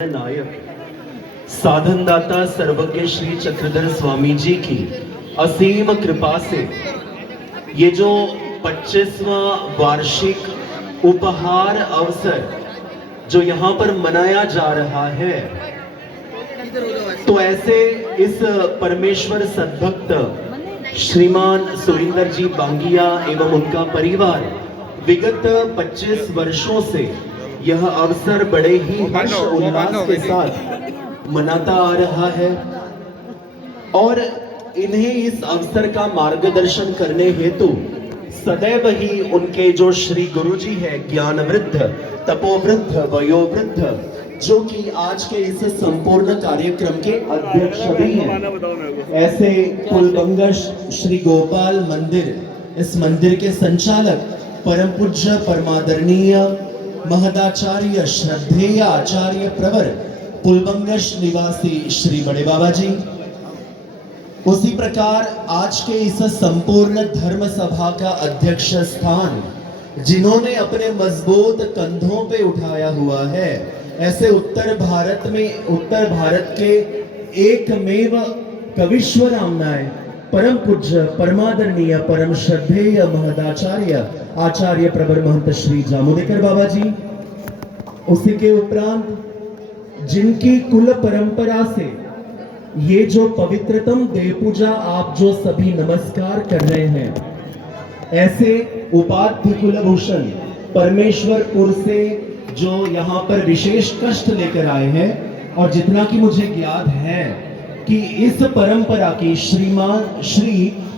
नायक साधन दाता सर्वज्ञ श्री चक्रधर स्वामी जी की असीम कृपा से ये जो 25वां वार्षिक उपहार अवसर जो यहाँ पर मनाया जा रहा है, तो ऐसे इस परमेश्वर सद्भक्त श्रीमान सुरेंद्र जी बांगिया एवं उनका परिवार विगत 25 वर्षों से यह अवसर बड़े ही हर्ष उल्लास के साथ मनाता आ रहा है और इन्हें इस अवसर का मार्गदर्शन करने हेतु सदैव ही उनके जो श्री गुरु जी है, ज्ञान वृद्ध, तपोवृद्ध, वयोवृद्ध, जो कि आज के इस संपूर्ण कार्यक्रम के अध्यक्ष भी हैं, ऐसे कुलबंगश श्री गोपाल मंदिर, इस मंदिर के संचालक परम पूज्य परमादरणीय महदाचार्य श्रद्धेय आचार्य प्रवर पुलबंगश निवासी श्री बड़े बाबा जी, उसी प्रकार आज के इस संपूर्ण धर्म सभा का अध्यक्ष स्थान जिन्होंने अपने मजबूत कंधों पे उठाया हुआ है, ऐसे उत्तर भारत के एकमेव कविश्वर आमनाय परम पूज्य परमादरणीय परम श्रद्धेय महदाचार्य आचार्य प्रवर महंत श्री जामुनेकर बाबा जी, उसी के उपरांत जिनकी कुल परंपरा से ये जो पवित्रतम देव पूजा आप जो सभी नमस्कार कर रहे हैं, ऐसे उपाध्य कुलभूषण परमेश्वरपुर से जो यहाँ पर विशेष कष्ट लेकर आए हैं, और जितना कि मुझे ज्ञात है कि इस परंपरा की श्री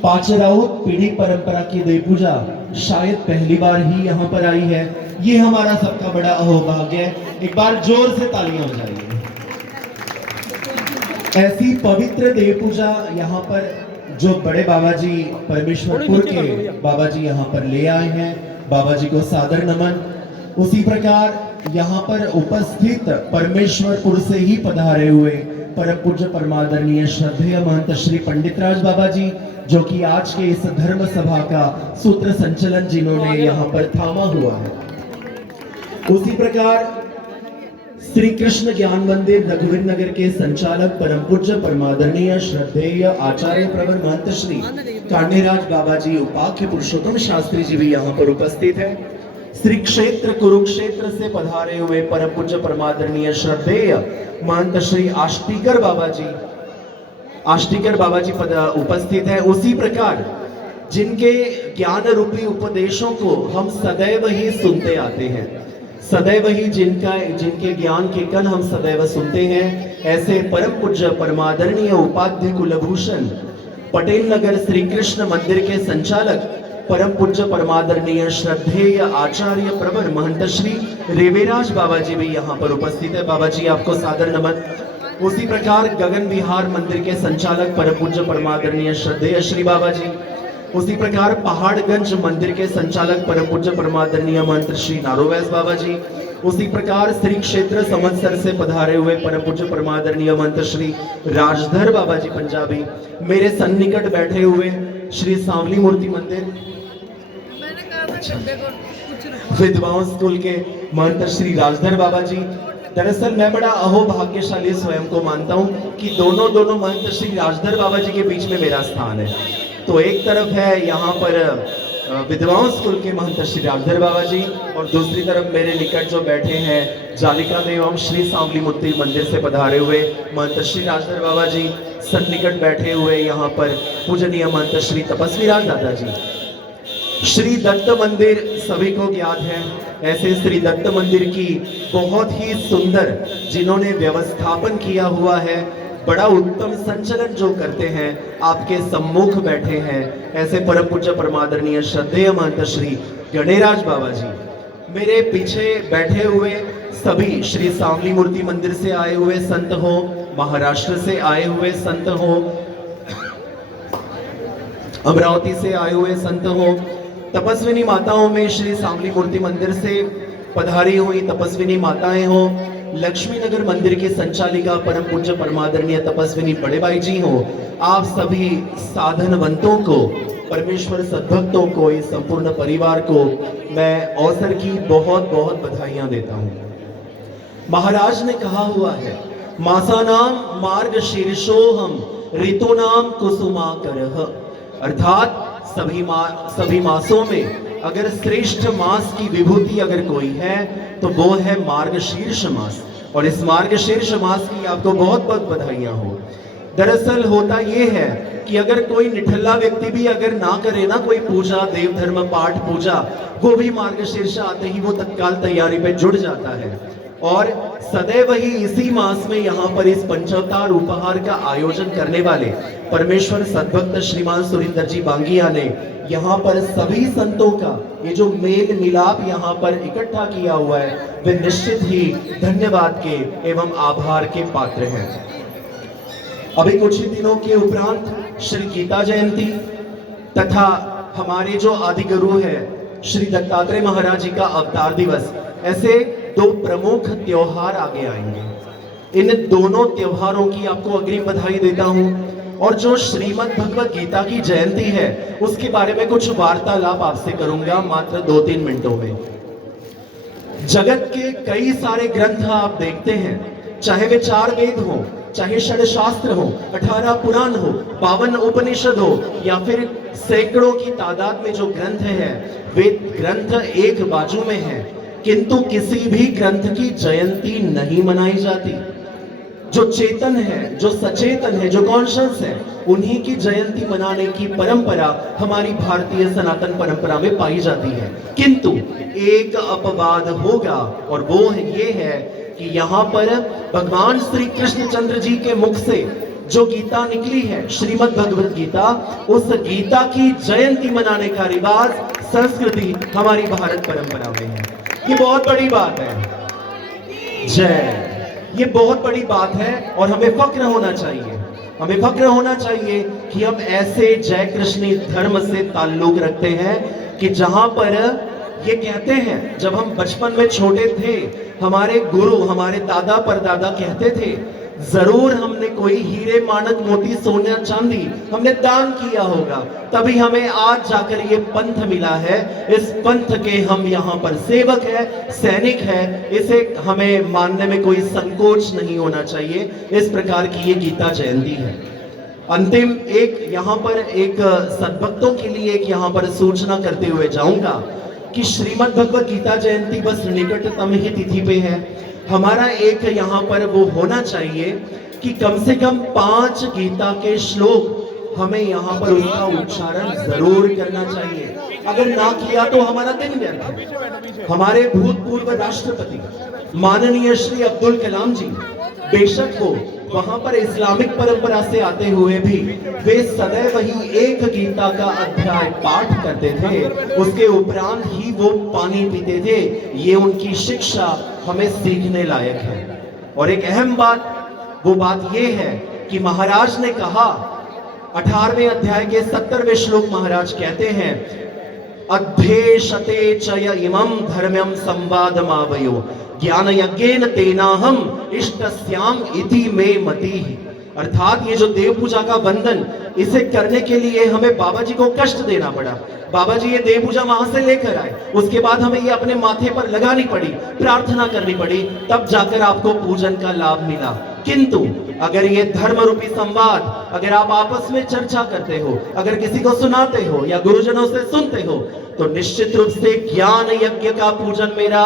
पाचराउत पीढ़ी परंपरा की देव पूजा शायद पहली बार ही यहाँ पर आई है। ये हमारा सबका बड़ा अहोभाग्य है। एक बार जोर से तालियां हो जाएगी। ऐसी पवित्र देव पूजा यहाँ पर जो बड़े बाबा जी परमेश्वरपुर के बाबा जी यहाँ पर ले आए हैं, बाबा जी को सादर नमन। उसी प्रकार यहाँ पर उपस्थित परमेश्वरपुर से ही पधारे हुए परम पूज्य परमादरणीय श्रद्धेय महंत श्री पंडित राज बाबा जी, जो कि आज के इस धर्म सभा का सूत्र संचलन जिन्होंने यहाँ पर थामा हुआ है। उसी प्रकार श्री कृष्ण ज्ञान मंदिर रघुवीर नगर के संचालक परम पूज्य परमादरणीय श्रद्धेय आचार्य प्रवर महंत श्री कान्हेराज बाबा जी उपाख्य पुरुषोत्तम शास्त्री जी भी यहाँ पर उपस्थित है। श्री क्षेत्र कुरुक्षेत्र से पधारे हुए परम पूज्य परमादरणीय श्रद्धेय महंत श्री आष्टीकर बाबा जी उपस्थित है। उसी प्रकार जिनके ज्ञान रूपी उपदेशों को हम सदैव ही सुनते आते हैं, सदैव ही जिनके ज्ञान के कण हम सदैव सुनते हैं, ऐसे परम पूज्य परमादरणीय उपाध्य कुलभूषण पटेल नगर श्री कृष्ण मंदिर के संचालक परम पूज्य परमादरणीय श्रद्धेय आचार्य प्रवर महंत श्री रेवेराज बाबा जी भी यहाँ पर उपस्थित है। बाबा जी आपको सादर नमन। उसी प्रकार गगन विहार मंदिर के संचालक परम पूज्य परमादरणीय श्रद्धेय श्री बाबा जी, उसी प्रकार पहाड़गंज मंदिर के संचालक परम पूज्य परमादरणीय महंत श्री नारोवैस बाबा जी, उसी प्रकार श्री क्षेत्र समंसर से पधारे हुए परम पूज्य परमादरणीय महंत श्री राजधर बाबा जी पंजाबी, मेरे सन्निकट बैठे हुए श्री सांवली मूर्ति मंदिर विधवाओं स्कूल के महंत श्री राजधर बाबा जी। दरअसल मैं बड़ा अहोभाग्यशाली स्वयं को मानता हूँ कि दोनों महंत श्री राजधर बाबा जी के बीच में मेरा स्थान है। तो एक तरफ है यहाँ पर विधवाओं स्कूल के महंत श्री राजधर बाबा जी, और दूसरी तरफ मेरे निकट जो बैठे हैं जालिका देवम श्री सांवली मूर्ति मंदिर से पधारे हुए महंत श्री राजधर बाबा जी, सन्निकट बैठे हुए यहाँ पर पूजनीय महंत श्री तपस्वी राज दादा जी। श्री दत्त मंदिर सभी को ज्ञात है, ऐसे श्री दत्त मंदिर की बहुत ही सुंदर जिन्होंने व्यवस्थापन किया हुआ है, बड़ा उत्तम संचलन जो करते हैं, आपके सम्मुख बैठे हैं, ऐसे परम पूज्य परमादरणीय श्रद्धेय महंत श्री गणेराज बाबा जी। मेरे पीछे बैठे हुए सभी श्री सांवली मूर्ति मंदिर से आए हुए संत हो, महाराष्ट्र से आए हुए संत हो, अमरावती से आए हुए संत हो, तपस्विनी माताओं में श्री सांवली मूर्ति मंदिर से पधारी हुई तपस्विनी माताएं हो, लक्ष्मी नगर मंदिर की संचालिका परम पूज्य परमादरणीय तपस्विनी बड़े भाई जी हो, आप सभी साधनवंतों को, परमेश्वर सद्भक्तों को, इस संपूर्ण परिवार को मैं अवसर की बहुत बहुत बधाइयां देता हूं। महाराज ने कहा हुआ है, मासानाम मार्ग शीर्षोहम ऋतुनाम कुसुमाकरः, अर्थात सभी मासों में अगर श्रेष्ठ मास की विभूति अगर कोई है तो वो है मार्गशीर्ष मास। और इस मार्गशीर्ष मास की आपको बहुत बहुत बधाइयां हो। दरअसल होता ये है कि अगर कोई निठल्ला व्यक्ति भी अगर ना करे ना कोई पूजा, देव धर्म, पाठ पूजा, वो भी मार्गशीर्ष आते ही वो तत्काल तैयारी पे जुड़ जाता है। और सदैव ही इसी मास में यहाँ पर इस पंचावतार उपहार का आयोजन करने वाले परमेश्वर सद्भक्त श्रीमान सुरिंदर जी बांगिया ने यहाँ पर सभी संतों का ये जो मेल मिलाप यहाँ पर इकट्ठा किया हुआ है, वे निश्चित ही धन्यवाद के एवं आभार के पात्र हैं। अभी कुछ ही दिनों के उपरांत श्री गीता जयंती तथा हमारे जो आदि गुरु है श्री दत्तात्रेय महाराज जी का अवतार दिवस, ऐसे दो प्रमुख त्योहार आगे आएंगे। इन दोनों त्योहारों की आपको अग्रिम बधाई देता हूं। और जो श्रीमद् भगवत गीता की जयंती है उसके बारे में कुछ वार्तालाप आपसे करूंगा मात्र 2-3 मिनटों में। जगत के कई सारे ग्रंथ आप देखते हैं, चाहे वे 4 वेद हो, चाहे षड शास्त्र हो, 18 पुराण हो, 52 उपनिषद हो, या फिर सैकड़ों की तादाद में जो ग्रंथ है, वे ग्रंथ एक बाजू में है, किंतु किसी भी ग्रंथ की जयंती नहीं मनाई जाती। जो चेतन है, जो सचेतन है, जो कॉन्शियस है, उन्हीं की जयंती मनाने की परंपरा हमारी भारतीय सनातन परंपरा में पाई जाती है। किंतु एक अपवाद होगा और वो ये है कि यहाँ पर भगवान श्री कृष्णचंद्र जी के मुख से जो गीता निकली है, श्रीमद् भगवत गीता, उस गीता की जयंती मनाने का रिवाज, संस्कृति हमारी भारत परंपरा में है। ये बहुत बड़ी बात है। जय, ये बहुत बड़ी बात है और हमें फक्र होना चाहिए। हमें फक्र होना चाहिए कि हम ऐसे जय कृष्ण धर्म से ताल्लुक रखते हैं कि जहां पर ये कहते हैं, जब हम बचपन में छोटे थे, हमारे गुरु, हमारे दादा परदादा कहते थे, जरूर हमने कोई हीरे मानक मोती सोना चांदी हमने दान किया होगा, तभी हमें आज जाकर ये पंथ मिला है। इस पंथ के हम यहाँ पर सेवक है, सैनिक है, इसे हमें मानने में कोई संकोच नहीं होना चाहिए। इस प्रकार की ये गीता जयंती है। अंतिम एक यहाँ पर एक सद्भक्तों के लिए एक यहाँ पर सूचना करते हुए जाऊंगा कि श्रीमद् भगवत गीता जयंती बस निकटतम ही तिथि पे है। हमारा एक यहाँ पर वो होना चाहिए कि कम से कम 5 गीता के श्लोक हमें यहाँ पर उनका उच्चारण जरूर करना चाहिए। अगर ना किया तो हमारा दिन व्यर्थ है। हमारे भूतपूर्व राष्ट्रपति माननीय श्री अब्दुल कलाम जी, बेशक वो वहां पर इस्लामिक परंपरा से आते हुए भी वे सदैव ही एक गीता का अध्याय पाठ करते थे, उसके उपरांत ही वो पानी पीते थे। ये उनकी शिक्षा हमें सीखने लायक है। और एक अहम बात, वो बात ये है कि महाराज ने कहा, 18वें अध्याय के 70वें श्लोक महाराज कहते हैं, अध्येशते चय इमं धर्म्यं संवादमावयो ज्ञान यज्ञेन तेनाहम इष्टस्याम इति मे मतिः। अर्थात ये जो देव पूजा का बंधन, इसे करने के लिए हमें बाबा जी को कष्ट देना पड़ा। बाबा जी ये देव पूजा वहां से लेकर आए, उसके बाद हमें ये अपने माथे पर लगानी पड़ी, प्रार्थना करनी पड़ी, तब जाकर आपको पूजन का लाभ मिला। किंतु अगर ये धर्म रूपी संवाद, अगर आप आपस में चर्चा करते हो, अगर किसी को सुनाते हो या गुरुजनों से सुनते हो, तो निश्चित रूप से ज्ञान यज्ञ का पूजन मेरा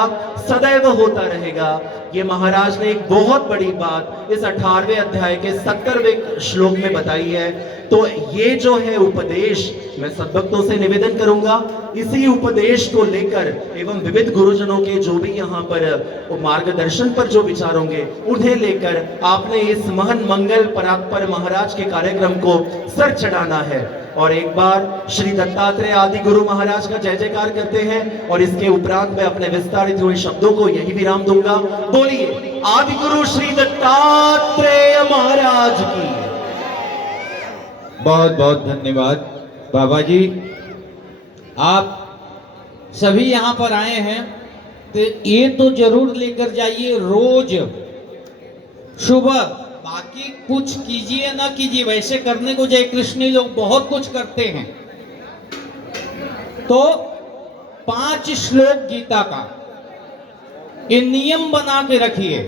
सदैव होता रहेगा। ये महाराज ने एक बहुत बड़ी बात इस 18वें अध्याय के 70वें श्लोक में बताई है। तो ये जो है उपदेश, मैं सद्भक्तों से निवेदन करूंगा, इसी उपदेश को लेकर एवं विविध गुरुजनों के जो भी यहाँ पर मार्गदर्शन पर जो विचार होंगे, उन्हें लेकर आपने इस महान मंगल परात्पर महाराज के कार्यक्रम को सर चढ़ाना है। और एक बार श्री दत्तात्रेय आदि गुरु महाराज का जय जयकार करते हैं और इसके उपरांत मैं अपने विस्तारित हुए शब्दों को यही विराम दूंगा। बोलिए आदि गुरु श्री दत्तात्रेय महाराज की। बहुत बहुत धन्यवाद बाबा जी, आप सभी यहाँ पर आए हैं तो ये तो जरूर लेकर जाइए रोज सुबह। बाकी कुछ कीजिए ना कीजिए, वैसे करने को जय कृष्णी लोग बहुत कुछ करते हैं। तो 5 श्लोक गीता का ये नियम बना के रखिए।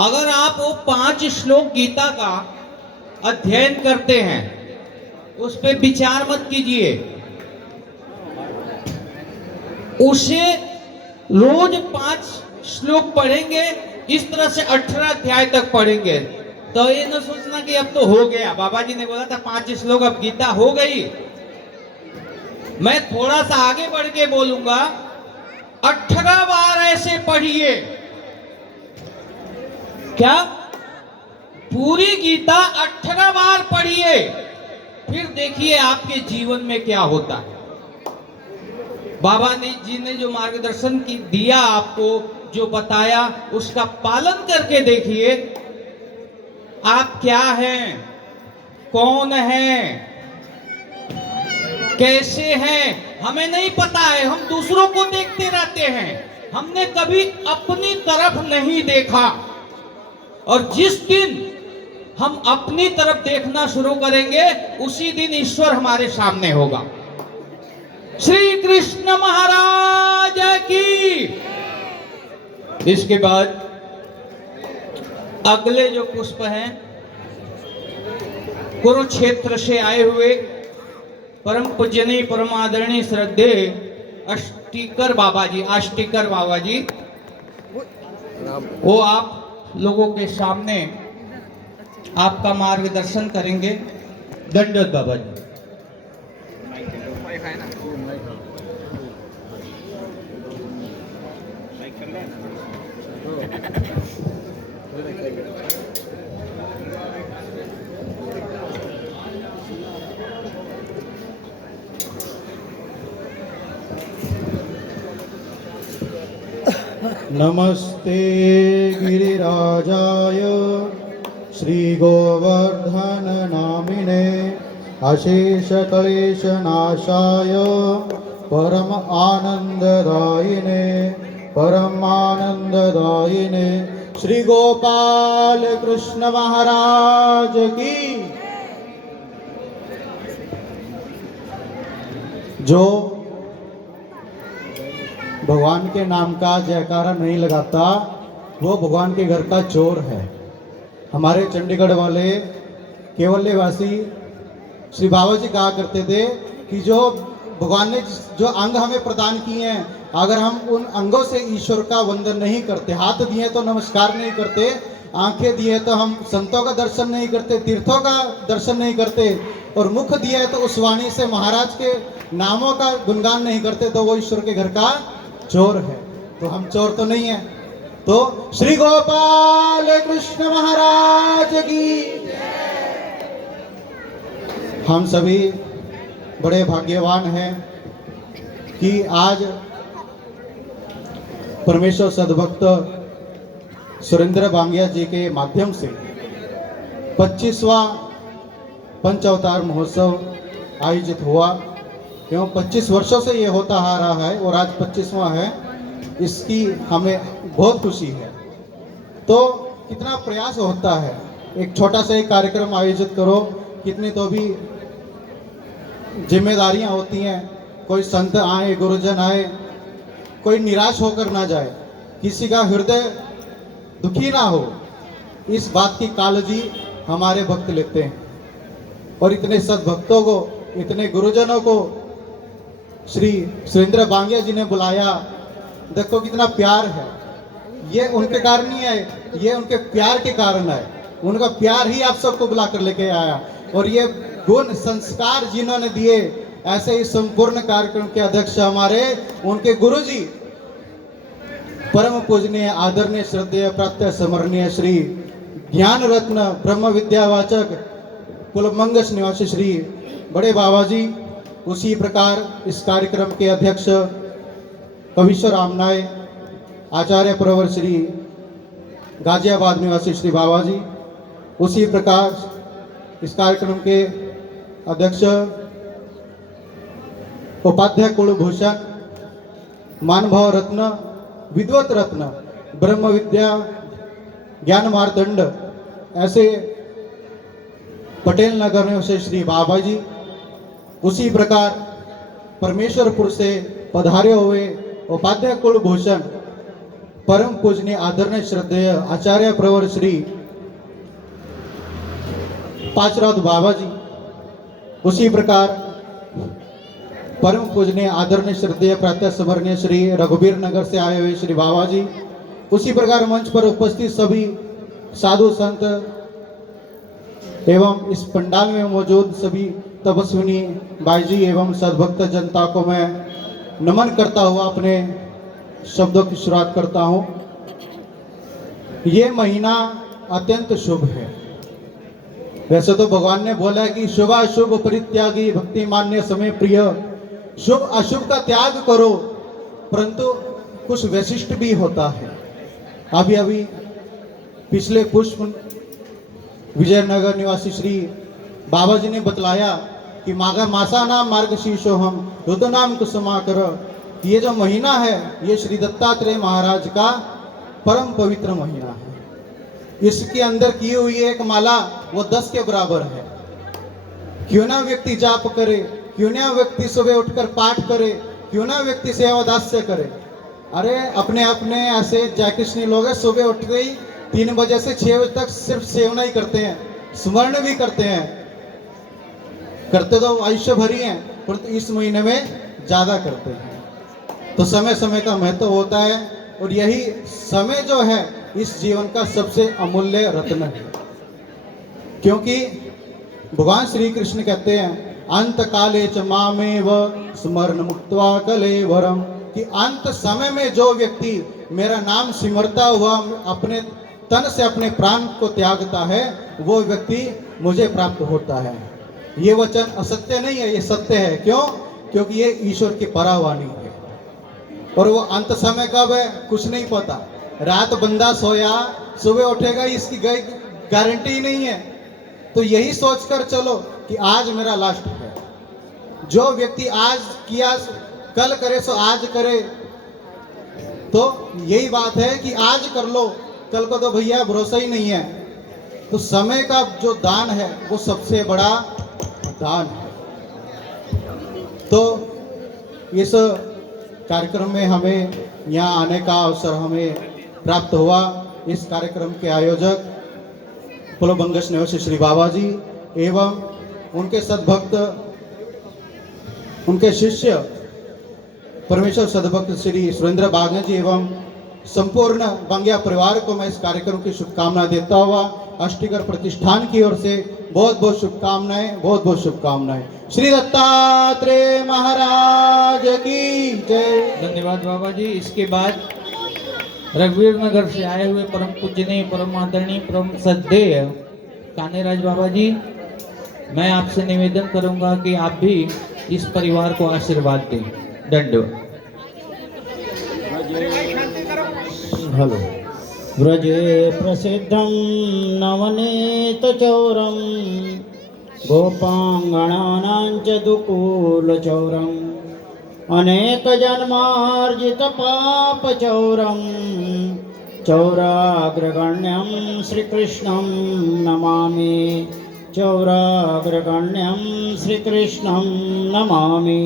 अगर आप वो 5 श्लोक गीता का अध्ययन करते हैं, उस पे विचार मत कीजिए, उसे रोज 5 श्लोक पढ़ेंगे, इस तरह से 18 अध्याय तक पढ़ेंगे, तो ये न सोचना कि अब तो हो गया। बाबा जी ने बोला था 5 श्लोक, अब गीता हो गई। मैं थोड़ा सा आगे बढ़ के बोलूंगा, 18 बार ऐसे पढ़िए। क्या? पूरी गीता 18 बार पढ़िए, फिर देखिए आपके जीवन में क्या होता है। बाबा जी ने जो मार्गदर्शन दिया आपको, जो बताया, उसका पालन करके देखिए आप क्या हैं, कौन हैं, कैसे हैं। हमें नहीं पता है, हम दूसरों को देखते रहते हैं, हमने कभी अपनी तरफ नहीं देखा। और जिस दिन हम अपनी तरफ देखना शुरू करेंगे, उसी दिन ईश्वर हमारे सामने होगा। श्री कृष्ण महाराज की। इसके बाद अगले जो पुष्प हैं, कुरुक्षेत्र से आए हुए परम पूजनीय परम आदरणीय श्रद्धेय आष्टीकर बाबा जी, वो आप लोगों के सामने आपका मार्गदर्शन करेंगे। दंडवत बाबा जी। नमस्ते गिरिराजाय श्रीगोवर्धन नामिने अशेषकलेशनाशाय परम आनंददायिने श्री गोपाल कृष्ण महाराज की। जो भगवान के नाम का जयकारा नहीं लगाता, वो भगवान के घर का चोर है। हमारे चंडीगढ़ वाले केवल्यवासी श्री बाबा जी कहा करते थे कि जो भगवान ने जो अंग हमें प्रदान किए हैं, अगर हम उन अंगों से ईश्वर का वंदन नहीं करते, हाथ दिए तो नमस्कार नहीं करते, आंखें दिए तो हम संतों का दर्शन नहीं करते, तीर्थों का दर्शन नहीं करते, और मुख दिए तो उस वाणी से महाराज के नामों का गुणगान नहीं करते, तो वो ईश्वर के घर का चोर है। तो हम चोर तो नहीं है। तो श्री गोपाल कृष्ण महाराज की। हम सभी बड़े भाग्यवान हैं कि आज परमेश्वर सद्भक्त सुरेंद्र बांगिया जी के माध्यम से 25वां पंच अवतार महोत्सव आयोजित हुआ, एवं 25 वर्षों से ये होता आ रहा है और आज 25वां है। इसकी हमें बहुत खुशी है। तो कितना प्रयास होता है, एक छोटा सा एक कार्यक्रम आयोजित करो, कितनी तो भी जिम्मेदारियां होती हैं। कोई संत आए, गुरुजन आए, कोई निराश होकर ना जाए, किसी का हृदय दुखी ना हो, इस बात की काळजी हमारे भक्त लेते हैं। और इतने सद्भक्तों को, इतने गुरुजनों को श्री सुरेंद्र बांगिया जी ने बुलाया, देखो कितना प्यार है। ये उनके कारण नहीं है, ये उनके प्यार के कारण है। उनका प्यार ही आप सबको बुला कर लेके आया, और ये गुण संस्कार जिन्होंने दिए, ऐसे ही संपूर्ण कार्यक्रम के अध्यक्ष हमारे उनके गुरुजी परम पूजनीय आदरणीय श्रद्धेय प्रातः स्मरणीय श्री ज्ञान रत्न ब्रह्म विद्यावाचक कुलमंगस निवासी श्री बड़े बाबा जी, उसी प्रकार इस कार्यक्रम के अध्यक्ष कविश्वर आमनाय, आचार्य प्रवर श्री गाजियाबाद निवासी श्री बाबा जी, उसी प्रकार इस कार्यक्रम के अध्यक्ष उपाध्याय कुलभूषण, मानभाव रत्न, विद्वत रत्न, ब्रह्म विद्या ज्ञान मार्तंड, ऐसे पटेल नगर में से श्री बाबा जी, उसी प्रकार परमेश्वरपुर से पधारे हुए उपाध्याय कुलभूषण परम पूजनीय आदरणीय श्रद्धेय आचार्य प्रवर श्री पाचराव बाबा जी, उसी प्रकार परम पूजनीय आदरणीय श्रद्धेय प्रातःस्मरणीय श्री रघुवीर नगर से आए हुए श्री बाबा जी, उसी प्रकार मंच पर उपस्थित सभी साधु संत एवं इस पंडाल में मौजूद सभी तपस्विनी भाई जी एवं सद्भक्त जनता को मैं नमन करता हुआ अपने शब्दों की शुरुआत करता हूँ। ये महीना अत्यंत शुभ है। वैसे तो भगवान ने बोला कि शुभ अशुभ परित्यागी भक्ति मान्य समय प्रिय, शुभ अशुभ का त्याग करो, परंतु कुछ वैशिष्ट भी होता है। अभी अभी पिछले पुष्प विजयनगर निवासी श्री बाबा जी ने बतलाया कि माघा मासा नाम मार्गशीर्षो हम रुद्र नाम कुसुमाकर, ये जो महीना है ये श्री दत्तात्रेय महाराज का परम पवित्र महीना है। इसके अंदर की हुई एक माला वो 10 के बराबर है। क्यों ना व्यक्ति जाप करे, क्यों ना व्यक्ति सुबह उठकर पाठ करे, क्यों ना व्यक्ति सेवा दास्य करे। अरे अपने अपने ऐसे जयकृष्णी लोग हैं, सुबह उठ गई 3 बजे से 6 बजे तक सिर्फ सेवना ही करते हैं, स्मरण भी करते हैं, करते तो आयुष्य भर ही हैं, परंतु इस महीने में ज्यादा करते हैं। तो समय समय का महत्व होता है और यही समय जो है इस जीवन का सबसे अमूल्य रत्न है। क्योंकि भगवान श्री कृष्ण कहते हैं अंत काले च मामेव स्मरण मुक्त्वा कलेवरम, कि अंत समय में जो व्यक्ति मेरा नाम सिमरता हुआ अपने तन से अपने प्राण को त्यागता है वो व्यक्ति मुझे प्राप्त होता है। ये वचन असत्य नहीं है, ये सत्य है। क्यों? क्योंकि ये ईश्वर की परावाणी है। और वो अंत समय कब है कुछ नहीं पता। रात बंदा सोया सुबह उठेगा इसकी गारंटी नहीं है। तो यही सोचकर चलो कि आज मेरा लास्ट है। जो व्यक्ति आज किया कल करे सो आज करे, तो यही बात है कि आज कर लो, कल को तो भैया भरोसा ही नहीं है। तो समय का जो दान है वो सबसे बड़ा दान है। तो इस कार्यक्रम में हमें यहाँ आने का अवसर हमें प्राप्त हुआ। इस कार्यक्रम के आयोजक पुलबंगस निवासी श्री बाबा जी एवं उनके सद्भक्त, उनके शिष्य परमेश्वर सद्भक्त श्री सुरेंद्र बागने जी एवं संपूर्ण बांगिया परिवार को मैं इस कार्यक्रम की शुभकामना देता हुआ अष्टीकर प्रतिष्ठान की ओर से बहुत बहुत शुभकामनाएं, बहुत बहुत शुभकामनाएं। श्री दत्तात्रेय महाराज की जय। धन्यवाद बाबा जी। इसके बाद रघुवीर नगर से आए हुए परम पूजनीय परम आदरणीय परम श्रद्धेय कानेराज बाबा जी, मैं आपसे निवेदन करूंगा कि आप भी इस परिवार को आशीर्वाद दें। दंडवत। हेलो। व्रजे प्रसिद्धं नवनीतचौरं गोपाङ्गणानां च दुकूलचौरम् अनेकजन्मार्जितपापचौरं चौराग्रगण्यं श्रीकृष्णं नमामि, चौराग्रगण्यं श्रीकृष्णं नमामि।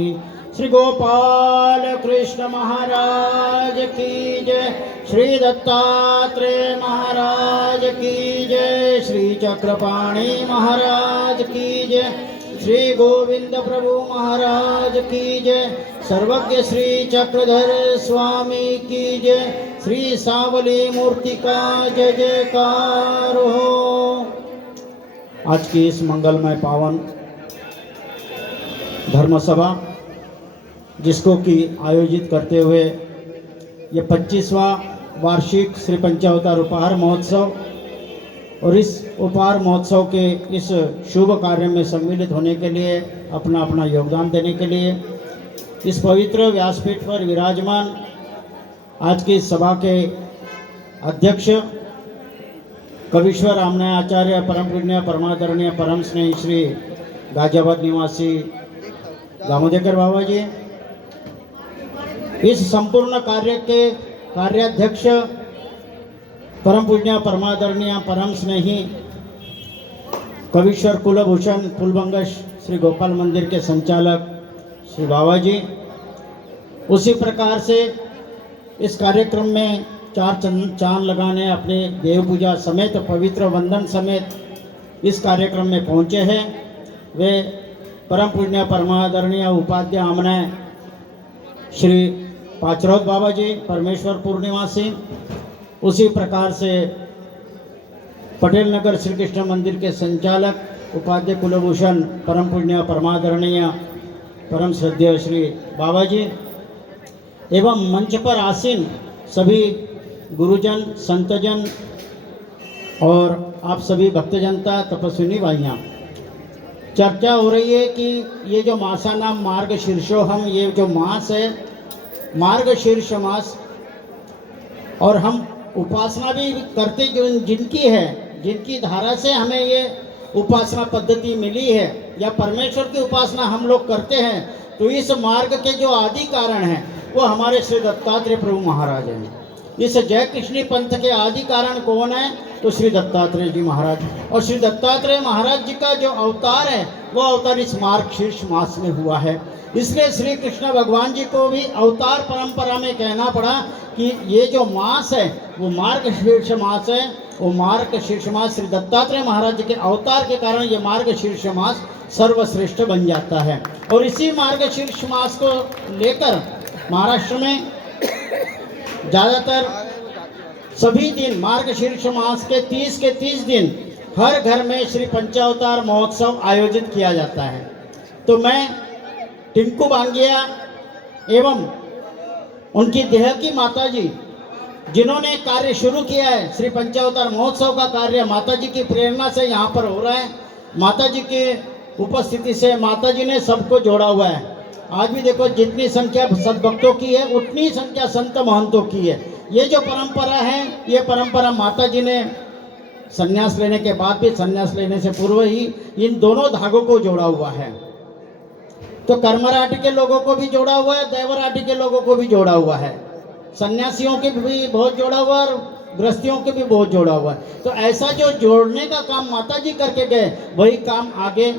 श्री गोपाल कृष्ण महाराज की जय, श्री दत्तात्रेय महाराज की जय, श्री चक्रपाणी महाराज की जय, श्री गोविंद प्रभु महाराज की जय, सर्वज्ञ श्री चक्रधर स्वामी की जय, श्री सावली मूर्ति का जय जयकार हो। आज की इस मंगलमय पावन धर्म सभा जिसको कि आयोजित करते हुए ये 25वां वार्षिक श्री पंचावतार उपहार महोत्सव और इस उपहार महोत्सव के इस शुभ कार्य में सम्मिलित होने के लिए, अपना अपना योगदान देने के लिए इस पवित्र व्यासपीठ पर विराजमान आज की सभा के अध्यक्ष कविश्वर रामनाय आचार्य परम पुण्य परमादरणीय परम स्नेही श्री गाजियाबाद निवासी दामोदर बाबा जी, इस संपूर्ण कार्य के कार्याध्यक्ष परम पूज्य परमादरणीय परम स्नेही कविश्वर कुलभूषण फूलबंगश श्री गोपाल मंदिर के संचालक श्री बाबा जी, उसी प्रकार से इस कार्यक्रम में चांद लगाने अपने देव पूजा समेत पवित्र वंदन समेत इस कार्यक्रम में पहुँचे हैं। वे परम पुण्य परमादरणीय उपाध्याय आमने श्री पाचरौत बाबा जी परमेश्वरपुर निवासी, उसी प्रकार से पटेल नगर श्री कृष्ण मंदिर के संचालक उपाध्याय कुलभूषण परम पुण्य परमादरणीय परम श्रद्धेय श्री बाबा जी एवं मंच पर आसीन सभी गुरुजन, संतजन और आप सभी भक्त जनता, तपस्विनी भाइयाँ। चर्चा हो रही है कि ये जो मासाना मार्गशीर्षोहम, ये जो मास है मार्गशीर्ष मास, और हम उपासना भी करते जो जिनकी है, जिनकी धारा से हमें ये उपासना पद्धति मिली है या परमेश्वर की उपासना हम लोग करते हैं, तो इस मार्ग के जो आदि कारण हैं वो हमारे श्री दत्तात्रेय प्रभु महाराज हैं। इस जय कृष्णी पंथ के आदि कारण कौन है? तो श्री दत्तात्रेय जी महाराज। और श्री दत्तात्रेय महाराज जी का जो अवतार है वो अवतार इस मार्गशीर्ष मास में हुआ है। इसलिए श्री कृष्ण भगवान जी को भी अवतार परंपरा में कहना पड़ा कि ये जो मास है वो मार्गशीर्ष मास है। वो मार्गशीर्ष मास श्री दत्तात्रेय महाराज जी के अवतार के कारण ये मार्गशीर्ष मास सर्वश्रेष्ठ बन जाता है। और इसी मार्गशीर्ष मास को लेकर महाराष्ट्र में ज़्यादातर सभी दिन मार्गशीर्ष मास के 30 दिन हर घर में श्री पंचावतार महोत्सव आयोजित किया जाता है। तो मैं टिंकू बांगिया एवं उनकी देह की माता जी जिन्होंने कार्य शुरू किया है, श्री पंचावतार महोत्सव का कार्य माता जी की प्रेरणा से यहाँ पर हो रहा है। माता जी के उपस्थिति से माता जी ने सबको जोड़ा हुआ है। आज भी देखो जितनी संख्या सद्भक्तों की है उतनी संख्या संत महंतों की है। ये जो परंपरा है, ये परंपरा माता जी ने संन्यास लेने के बाद भी, संन्यास लेने से पूर्व ही इन दोनों धागों को जोड़ा हुआ है। तो कर्मराटी के लोगों को भी जोड़ा हुआ है, दैवराटी के लोगों को भी जोड़ा हुआ है, सन्यासियों के भी बहुत जोड़ा हुआ है और गृहस्थियों के भी बहुत जोड़ा हुआ है। तो ऐसा जो जोड़ने का काम माता जी करके गए, वही काम आगे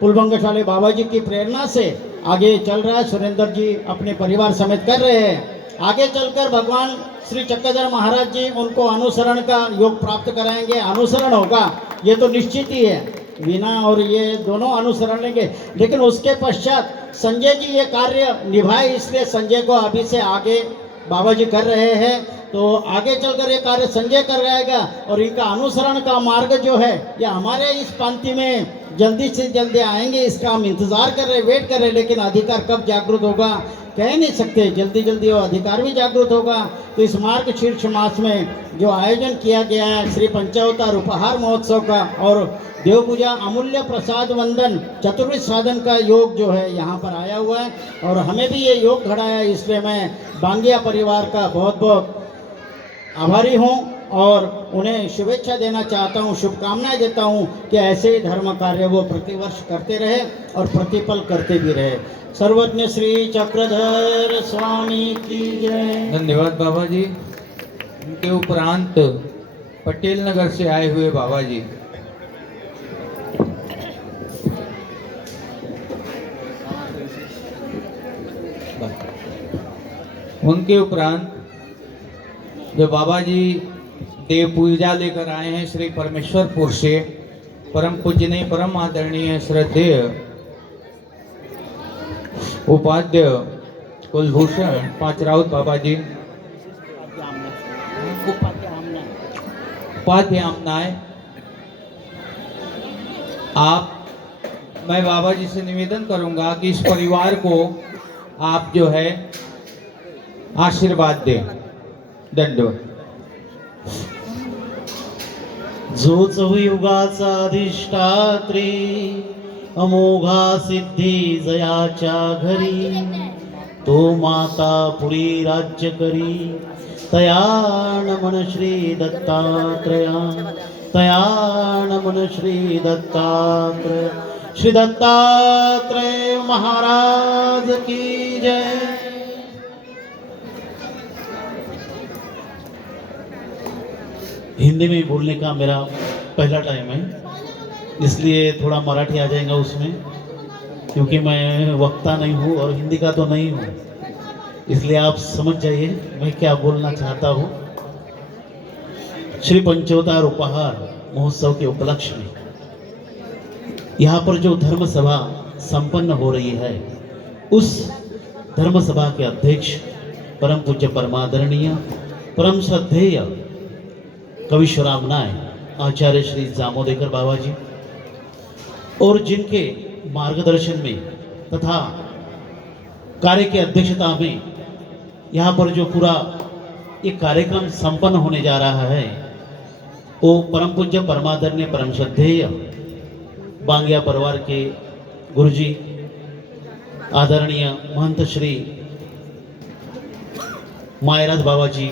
पुलबंगशाली बाबा जी की प्रेरणा से आगे चल रहा है। सुरेंद्र जी अपने परिवार समेत कर रहे हैं। आगे चलकर भगवान श्री चक्रधर महाराज जी उनको अनुसरण का योग प्राप्त कराएंगे। अनुसरण होगा ये तो निश्चित ही है, वीणा और ये दोनों अनुसरण लेंगे। लेकिन उसके पश्चात संजय जी ये कार्य निभाए, इसलिए संजय को अभी से आगे बाबा जी कर रहे हैं। तो आगे चलकर ये कार्य संजय कर रहेगा और इनका अनुसरण का मार्ग जो है ये हमारे इस पंक्ति में जल्दी से जल्दी आएंगे। इसका हम इंतज़ार कर रहे, वेट कर रहे, लेकिन अधिकार कब जागृत होगा कह नहीं सकते। जल्दी जल्दी वो अधिकार भी जागृत होगा। तो इस मार्गशीर्ष मास में जो आयोजन किया गया है श्री पंचावतार उपहार महोत्सव का और देव पूजा अमूल्य प्रसाद वंदन चतुर्विध साधन का योग जो है यहाँ पर आया हुआ है और हमें भी ये योग घड़ा है। इसलिए मैं बांगिया परिवार का बहुत बहुत आभारी हूँ और उन्हें शुभेच्छा देना चाहता हूँ, शुभकामनाएं देता हूँ कि ऐसे ही धर्म कार्य वो प्रतिवर्ष करते रहे और प्रतिपल करते भी रहे। सर्वज्ञ श्री चक्रधर स्वामी की जय। धन्यवाद बाबा जी। उनके उपरांत पटेल नगर से आए हुए बाबा जी। उनके उपरांत जो बाबा जी देव पूजा लेकर आए हैं श्री परमेश्वरपुर से, परम पूजनीय परम आदरणीय श्रद्धेय उपाध्याय कुलभूषण पाचराउत बाबा जी, उपाध्याय आमनाय, मैं बाबा जी से निवेदन करूंगा कि इस परिवार को आप जो है आशीर्वाद दें। दंडवत। जो चहुयुगाचा अधिष्ठात्री अमोघा सिद्धी जयाच्या घरी तो माता पुढी राज्य करी तया नमन श्री दत्तात्रया तया नमन श्री दत्तात्रय। श्री दत्तात्रेय महाराज की जय। हिंदी में बोलने का मेरा पहला टाइम है, इसलिए थोड़ा मराठी आ जाएगा उसमें, क्योंकि मैं वक्ता नहीं हूँ और हिंदी का तो नहीं हूँ। इसलिए आप समझ जाइए मैं क्या बोलना चाहता हूँ। श्री पंचोतार उपहार महोत्सव के उपलक्ष्य में यहाँ पर जो धर्म सभा संपन्न हो रही है, उस धर्म सभा के अध्यक्ष परम पूज्य परमादरणीय परम श्रद्धेय कविश्वराम नाय आचार्य श्री जामोदेकर बाबा जी, और जिनके मार्गदर्शन में तथा कार्य की अध्यक्षता में यहाँ पर जो पूरा एक कार्यक्रम संपन्न होने जा रहा है, वो परम पूज्य परमादरणीय परम श्रद्धेय बांगिया परिवार के गुरुजी आदरणीय महंत श्री मायराज बाबा जी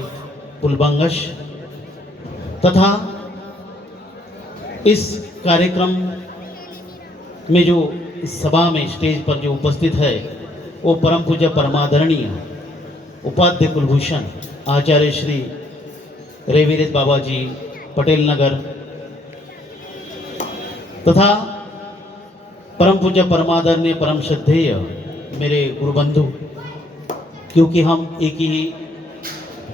पुलबंगश तथा इस कार्यक्रम में जो इस सभा में स्टेज पर जो उपस्थित है, वो परम पूज्य परमादरणीय उपाध्याय कुलभूषण आचार्य श्री रेवीरेज बाबा जी पटेल नगर तथा परम पूज्य परमादरणीय परम श्रद्धेय मेरे गुरुबंधु, क्योंकि हम एक ही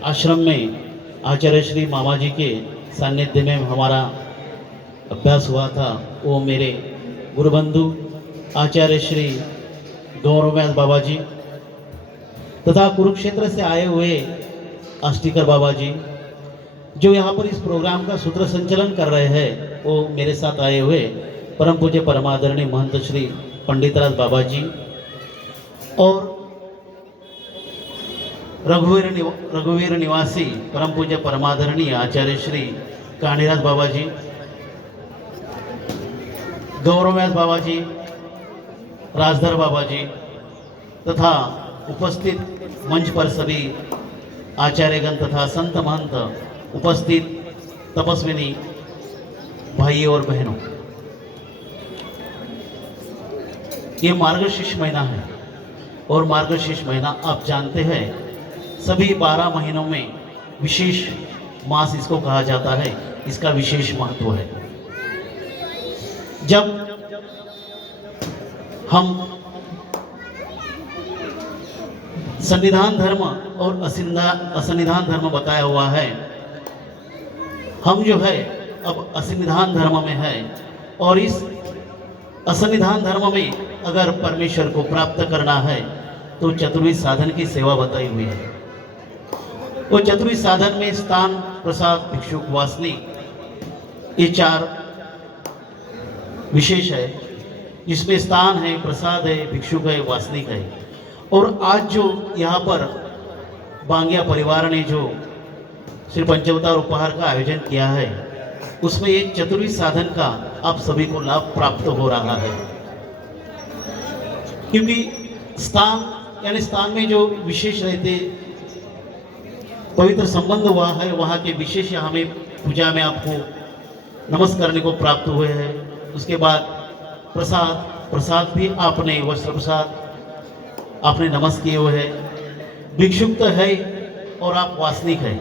आश्रम में आचार्य श्री मामा जी के सानिध्य में हमारा अभ्यास हुआ था, वो मेरे गुरुबंधु आचार्य श्री गौरवव्यास बाबा जी तथा कुरुक्षेत्र से आए हुए आष्टीकर बाबा जी, जो यहाँ पर इस प्रोग्राम का सूत्र संचालन कर रहे हैं, वो मेरे साथ आए हुए परम पूज्य परमादरणीय महंत श्री पंडितराज बाबा जी और रघुवीर निवासी परम पूज्य परमादरणीय आचार्य श्री काणीराज बाबा जी, गौरवव्यास बाबा जी, राजधर बाबा जी तथा उपस्थित मंच पर सभी आचार्यगण तथा संत महंत, उपस्थित तपस्विनी भाई और बहनों, ये मार्गशीर्ष महीना है और मार्गशीर्ष महीना आप जानते हैं सभी 12 महीनों में विशेष मास इसको कहा जाता है, इसका विशेष महत्व है। जब हम संविधान धर्म और असंविधान धर्म बताया हुआ है, हम जो है अब असंविधान धर्म में है, और इस असंविधान धर्म में अगर परमेश्वर को प्राप्त करना है तो चतुर्विध साधन की सेवा बताई हुई है। वो चतुर्विध साधन में स्थान, प्रसाद, भिक्षुक, वासनी, ये 4 विशेष है, जिसमें स्थान है, प्रसाद है, भिक्षुक है, वासनिक है। और आज जो यहाँ पर बांगिया परिवार ने जो श्री पंचवतार उपहार का आयोजन किया है, उसमें एक चतुर्विध साधन का आप सभी को लाभ प्राप्त हो रहा है, क्योंकि स्थान यानी स्थान में जो विशेष रहते पवित्र संबंध हुआ है, वहाँ के विशेष हमें पूजा में आपको नमस्कार करने को प्राप्त हुए हैं। उसके बाद प्रसाद भी आपने वस्त्र प्रसाद आपने नमस्कार किए हुए हैं। भिक्षुक तो है और आप वासनिक है।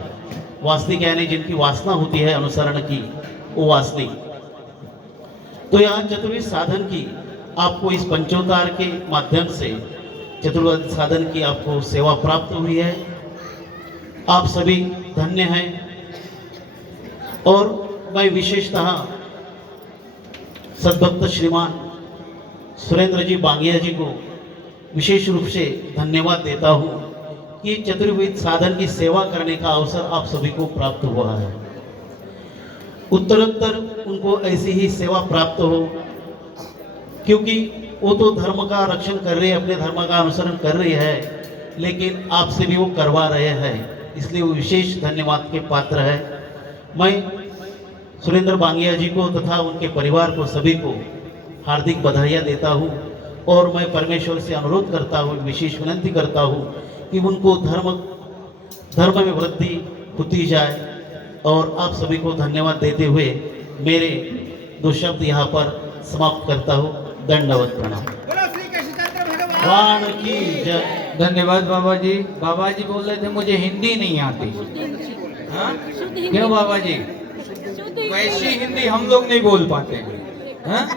वासनिक यानी जिनकी वासना होती है अनुसरण की, वो वासनिक। तो यहाँ चतुर्विध साधन की आपको इस पंचोतार के माध्यम से चतुर्विध साधन की आपको सेवा प्राप्त हुई है। आप सभी धन्य हैं। और मैं विशेषतः सद्भक्त श्रीमान सुरेंद्र जी बांगिया जी को विशेष रूप से धन्यवाद देता हूँ कि चतुर्विध साधन की सेवा करने का अवसर आप सभी को प्राप्त हुआ है। उत्तरोत्तर उनको ऐसी ही सेवा प्राप्त हो, क्योंकि वो तो धर्म का रक्षण कर रहे हैं, अपने धर्म का अनुसरण कर रहे हैं, लेकिन आपसे भी वो करवा रहे हैं, इसलिए वो विशेष धन्यवाद के पात्र है। मैं सुरेंद्र बांगिया जी को तथा उनके परिवार को सभी को हार्दिक बधाइयाँ देता हूँ, और मैं परमेश्वर से अनुरोध करता हूँ, विशेष विनंती करता हूँ कि उनको धर्म में वृद्धि होती जाए। और आप सभी को धन्यवाद देते हुए मेरे 2 शब्द यहाँ पर समाप्त करता हूँ। दंडवत प्रणाम। भगवान की जय। धन्यवाद बाबा जी। बाबा जी बोल रहे थे मुझे हिंदी नहीं आती। हाँ? क्यों बाबा जी? वैसी हिंदी हम लोग नहीं बोल पाते हैं। हाँ?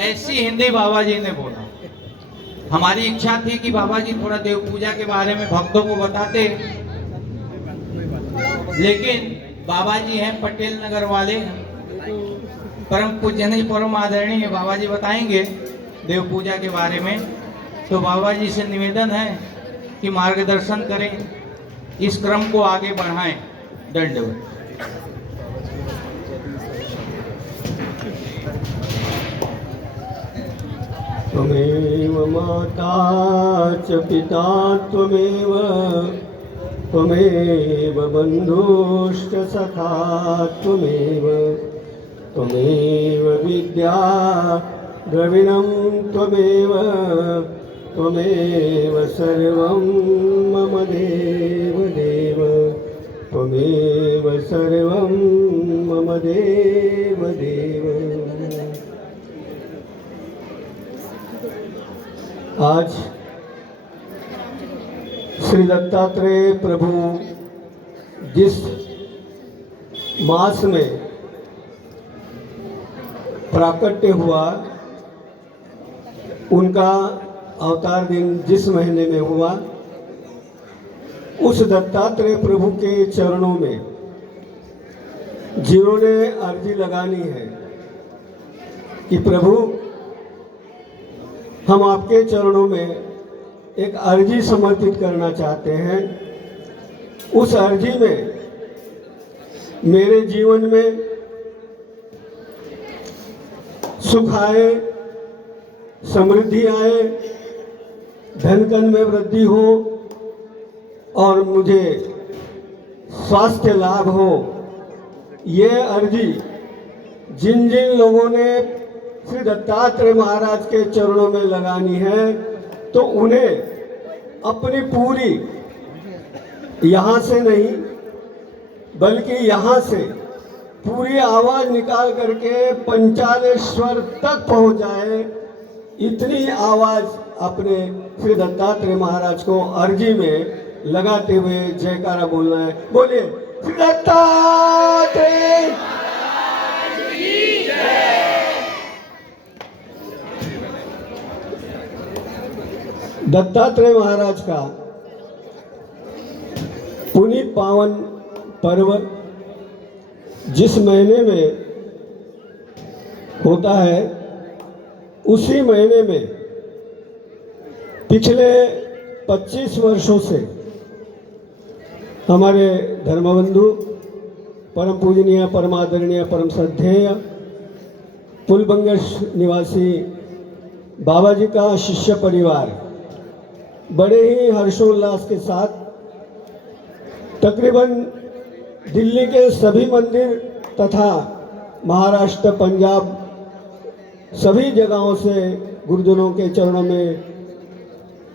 ऐसी हिंदी बाबा जी ने बोला। हमारी इच्छा थी कि बाबा जी थोड़ा देव पूजा के बारे में भक्तों को बताते, लेकिन बाबा जी हैं पटेल नगर वाले, परम पूजनीय परम आदरणीय बाबा जी बताएंगे देव पूजा के बारे में। तो बाबा जी से निवेदन है कि मार्गदर्शन करें, इस क्रम को आगे बढ़ाएं। दंडवत। त्वमेव माता च पिता त्वमेव, त्वमेव बन्धुश्च सखा त्वमेव, त्वमेव विद्या द्रविणं त्वमेव, त्वमेव सर्वं मम देव देव, त्वमेव सर्वं मम देव देव। आज श्री दत्तात्रेय प्रभु जिस मास में प्राकट्य हुआ, उनका अवतार दिन जिस महीने में हुआ, उस दत्तात्रेय प्रभु के चरणों में जिन्होंने अर्जी लगानी है कि प्रभु हम आपके चरणों में एक अर्जी समर्पित करना चाहते हैं, उस अर्जी में मेरे जीवन में सुख आए, समृद्धि आए, धन कन में वृद्धि हो और मुझे स्वास्थ्य लाभ हो। ये अर्जी जिन जिन लोगों ने श्री दत्तात्रेय महाराज के चरणों में लगानी है, तो उन्हें अपनी पूरी, यहाँ से नहीं बल्कि यहाँ से पूरी आवाज निकाल करके पंचालेश्वर तक पहुँच जाए, इतनी आवाज अपने श्री दत्तात्रेय महाराज को अर्जी में लगाते हुए जयकारा बोलना है। बोलिए श्री दत्तात्रेय। दत्तात्रेय महाराज का पुनीत पावन पर्व जिस महीने में होता है, उसी महीने में पिछले 25 वर्षों से हमारे धर्मबंधु परम पूजनीय परमादरणीय परम श्रद्धेय पुलबंगश निवासी बाबा जी का शिष्य परिवार बड़े ही हर्षोल्लास के साथ तकरीबन दिल्ली के सभी मंदिर तथा महाराष्ट्र, पंजाब सभी जगहों से गुरुजनों के चरणों में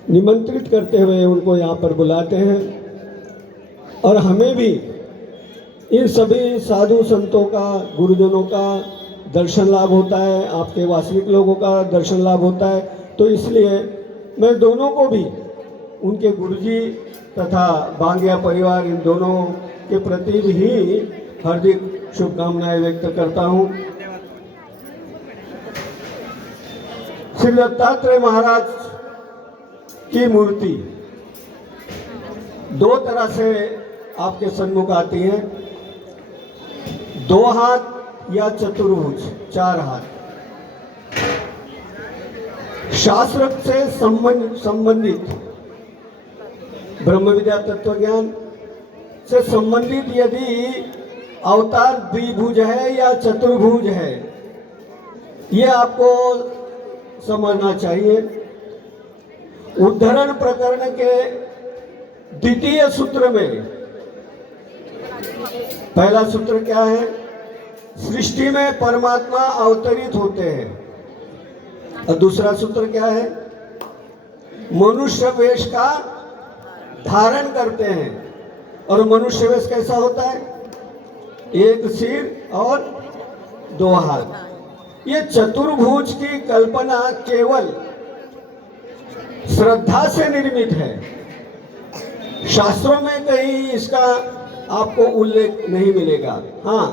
निमंत्रित करते हुए उनको यहाँ पर बुलाते हैं, और हमें भी इन सभी साधु संतों का, गुरुजनों का दर्शन लाभ होता है, आपके वास्तविक लोगों का दर्शन लाभ होता है। तो इसलिए मैं दोनों को भी, उनके गुरुजी तथा बांगिया परिवार, इन दोनों के प्रति भी हार्दिक शुभकामनाएं व्यक्त करता हूँ। श्री दत्तात्रेय महाराज की मूर्ति दो तरह से आपके सन्मुख आती है, 2 हाथ या चतुर्भुज, 4 हाथ। शास्त्र से संबंधित ब्रह्म विद्या तत्व ज्ञान से संबंधित यदि अवतार द्विभुज है या चतुर्भुज है, ये आपको समझना चाहिए। उद्धरण प्रकरण के द्वितीय सूत्र में पहला सूत्र क्या है? सृष्टि में परमात्मा अवतरित होते हैं। और दूसरा सूत्र क्या है? मनुष्य वेश का धारण करते हैं। और मनुष्य वेश कैसा होता है? 1 सिर और 2 हाथ। ये चतुर्भुज की कल्पना केवल श्रद्धा से निर्मित है। शास्त्रों में कहीं इसका आपको उल्लेख नहीं मिलेगा। हाँ,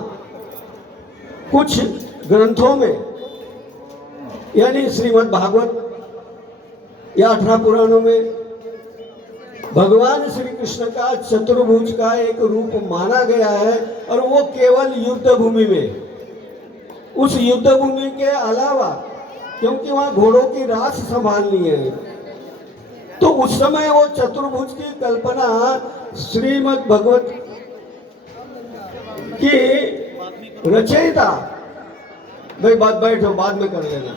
कुछ ग्रंथों में, यानी श्रीमद् भागवत या 18 पुराणों में भगवान श्री कृष्ण का चतुर्भुज का एक रूप माना गया है, और वो केवल युद्ध भूमि में, उस युद्ध भूमि के अलावा, क्योंकि वहां घोड़ों की रास संभालनी है, तो उस समय वो चतुर्भुज की कल्पना श्रीमद् भगवत की रचयिता, भाई बात बैठो बाद में कर लेना,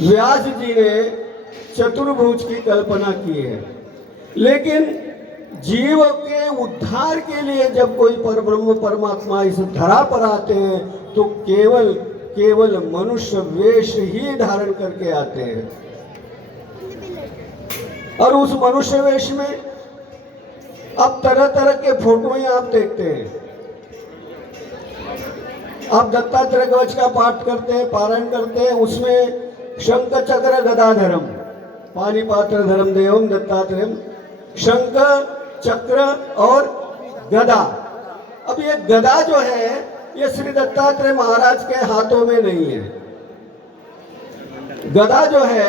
व्यास जी ने चतुर्भुज की कल्पना की है। लेकिन जीव के उद्धार के लिए जब कोई परब्रह्म परमात्मा इस धरा पर आते हैं तो केवल केवल मनुष्य वेश ही धारण करके आते हैं, और उस मनुष्य वेश में अब तरह तरह के फोटो ही आप देखते हैं। आप दत्तात्रेय कवच का पाठ करते हैं, पारायण करते हैं, उसमें शंख चक्र गदाधरम पाणिपात्र धर्म देवम दत्तात्रेयम, शंख चक्र और गदा। अब ये गदा जो है ये श्री दत्तात्रेय महाराज के हाथों में नहीं है। गदा जो है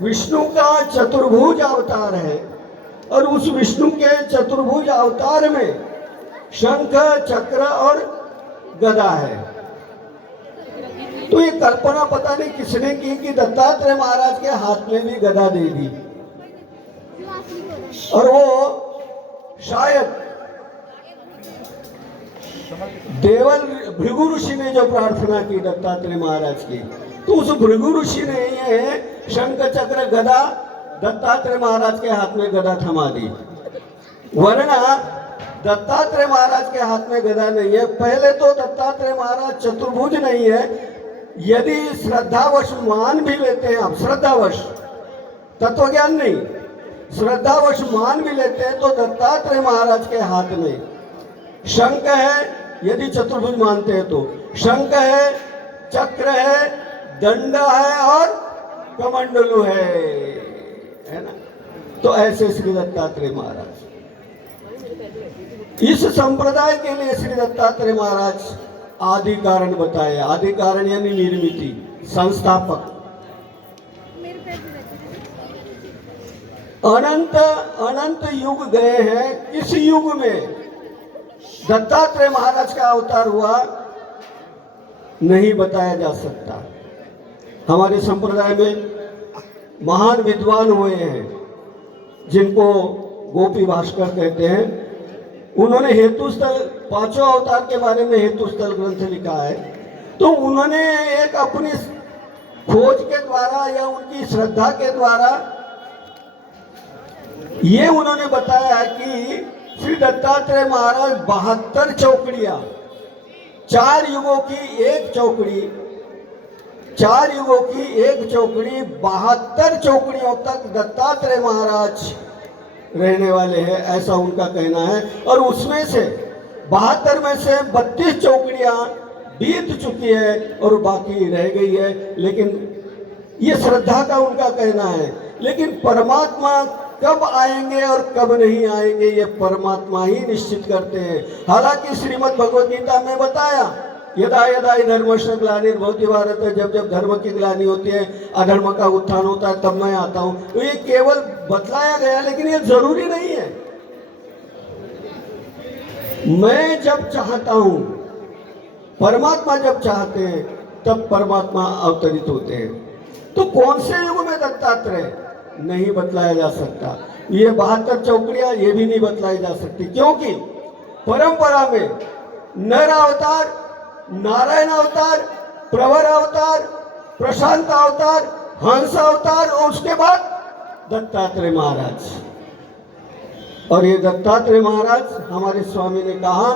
विष्णु का चतुर्भुज अवतार है, और उस विष्णु के चतुर्भुज अवतार में शंख चक्र और गदा है। तो ये कल्पना पता नहीं किसने की कि दत्तात्रेय महाराज के हाथ में भी गदा दे दी, और वो शायद देवल भृगु ऋषि ने जो प्रार्थना की दत्तात्रेय महाराज की, तो उस भृगु ऋषि ने ये शंख चक्र गदा दत्तात्रेय महाराज के हाथ में गदा थमा दी, वरना दत्तात्रेय महाराज के हाथ में गदा नहीं है। पहले तो दत्तात्रेय महाराज चतुर्भुज नहीं है। यदि श्रद्धावश मान भी लेते हैं आप, श्रद्धावश, तत्वज्ञान नहीं, श्रद्धावश मान भी लेते हैं, तो दत्तात्रेय महाराज के हाथ में शंख है, यदि चतुर्भुज मानते हैं तो शंख है, चक्र है, दंडा है और कमंडलू है ना। तो ऐसे श्री दत्तात्रेय महाराज, इस संप्रदाय के लिए श्री दत्तात्रेय महाराज आदि कारण बताए। आदि कारण यानी निर्मिति, संस्थापक। अनंत अनंत युग गए हैं, किस युग में दत्तात्रेय महाराज का अवतार हुआ नहीं बताया जा सकता। हमारे संप्रदाय में महान विद्वान हुए हैं जिनको गोपी भास्कर कहते हैं, उन्होंने हेतु स्थल, पांचों अवतार के बारे में हेतु स्थल ग्रंथ लिखा है। तो उन्होंने एक अपनी खोज के द्वारा या उनकी श्रद्धा के द्वारा ये उन्होंने बताया कि श्री दत्तात्रेय महाराज 72 चौकड़ियां, 4 युगों की एक चौकड़ी, 4 युगों की एक चौकड़ी, 72 चौकड़ियों तक दत्तात्रेय महाराज रहने वाले हैं, ऐसा उनका कहना है। और उसमें से 72 में से 32 चौकड़ियां बीत चुकी है और बाकी रह गई है, लेकिन ये श्रद्धा का उनका कहना है। लेकिन परमात्मा कब आएंगे और कब नहीं आएंगे ये परमात्मा ही निश्चित करते हैं। हालांकि श्रीमद् भगवद गीता में बताया, यदा यदा धर्मस्य ग्लानिर्भवति भारत, जब जब धर्म की ग्लानि होती है, अधर्म का उत्थान होता है, तब मैं आता हूं। तो ये केवल बतलाया गया, लेकिन ये जरूरी नहीं है। मैं जब चाहता हूं, परमात्मा जब चाहते हैं, तब परमात्मा अवतरित होते हैं। तो कौन से युग में दत्तात्रेय नहीं बतलाया जा सकता। ये 72 चौकड़ियां ये भी नहीं बतलाई जा सकती, क्योंकि परंपरा में नर अवतार, नारायण अवतार, प्रवर अवतार, प्रशांत अवतार, हंस अवतार और उसके बाद दत्तात्रेय महाराज। और ये दत्तात्रेय महाराज हमारे स्वामी ने कहा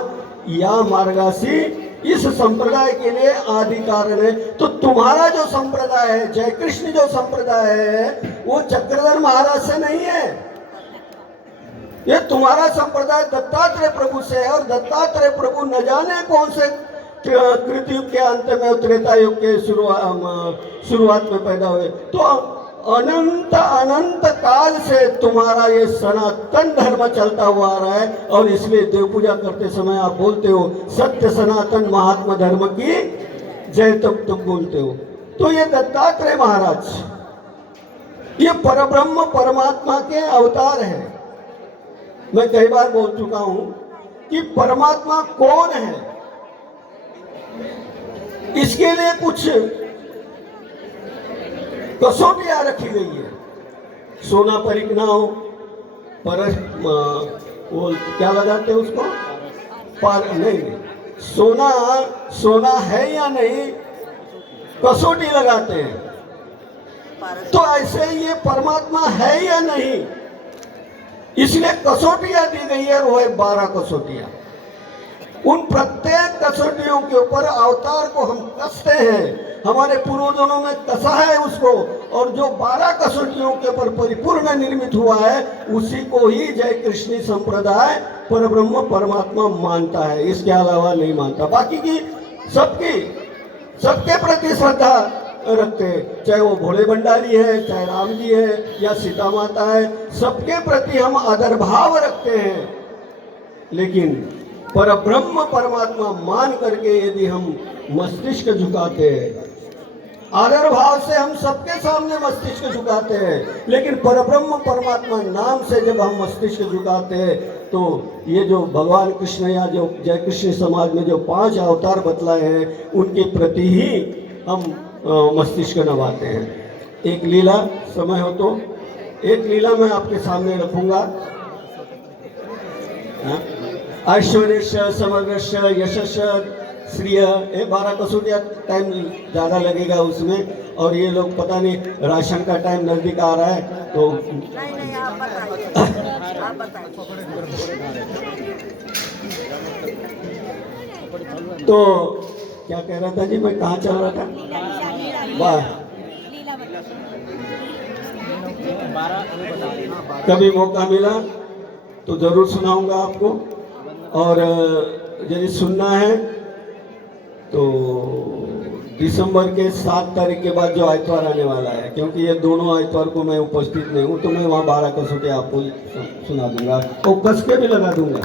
या मार्गासी इस संप्रदाय के लिए आदि कारण है। तो तुम्हारा जो संप्रदाय है, जय कृष्ण जो संप्रदाय है, वो चक्रधर महाराज से नहीं है। ये तुम्हारा संप्रदाय दत्तात्रेय प्रभु से है, और दत्तात्रेय प्रभु न जाने कौन से कृतयुग के अंत में, त्रेता युग के शुरुआत में पैदा हुए। तो अनंत अनंत काल से तुम्हारा ये सनातन धर्म चलता हुआ आ रहा है, और इसलिए देव पूजा करते समय आप बोलते हो सत्य सनातन महात्मा धर्म की जय, तब तुम बोलते हो। तो ये दत्तात्रेय महाराज ये परब्रह्म परमात्मा के अवतार है। मैं कई बार बोल चुका हूं कि परमात्मा कौन है, इसके लिए कुछ कसौटियां रखी गई है। सोना परिज्ञाओ पर वो क्या लगाते हैं उसको, पर नहीं, सोना है या नहीं, कसौटी लगाते हैं। तो ऐसे ये परमात्मा है या नहीं, इसलिए कसौटियां दी गई है, वो है 12 कसौटियां। उन प्रत्येक कसौटियों के ऊपर अवतार को हम कसते हैं, हमारे पूर्वजों में कसा है उसको, और जो 12 कसौटियों के ऊपर परिपूर्ण निर्मित हुआ है उसी को ही जय कृष्ण संप्रदाय परब्रह्म परमात्मा मानता है, इसके अलावा नहीं मानता। बाकी की सबके प्रति श्रद्धा रखते हैं, चाहे वो भोले भंडारी है, चाहे राम जी है या सीता माता है, सबके प्रति हम आदर भाव रखते हैं। लेकिन परब्रह्म परमात्मा मान करके यदि हम मस्तिष्क झुकाते हैं, आदर भाव से हम सबके सामने मस्तिष्क झुकाते हैं, लेकिन परब्रह्म परमात्मा नाम से जब हम मस्तिष्क झुकाते हैं तो ये जो भगवान कृष्ण या जो जय कृष्ण समाज में जो 5 अवतार बतलाए हैं उनके प्रति ही हम मस्तिष्क नवाते हैं। एक लीला समय हो तो एक लीला मैं आपके सामने रखूंगा। ऐश्वर्य समग्र यशस् श्रिय, 12 कसौटियां, टाइम ज़्यादा लगेगा उसमें, और ये लोग पता नहीं राशन का टाइम नज़दीक आ रहा है तो नहीं आप बताइए। तो क्या कह रहा था जी, मैं कहाँ चल रहा था? वाह, कभी मौका मिला तो जरूर सुनाऊंगा आपको, और यदि सुनना है तो दिसंबर के 7 तारीख के बाद जो आइतवार आने वाला है, क्योंकि ये दोनों आइतवार को मैं उपस्थित नहीं हूँ, तो मैं वहाँ 12 कसौटी आपको सुना दूंगा और कस के भी लगा दूंगा,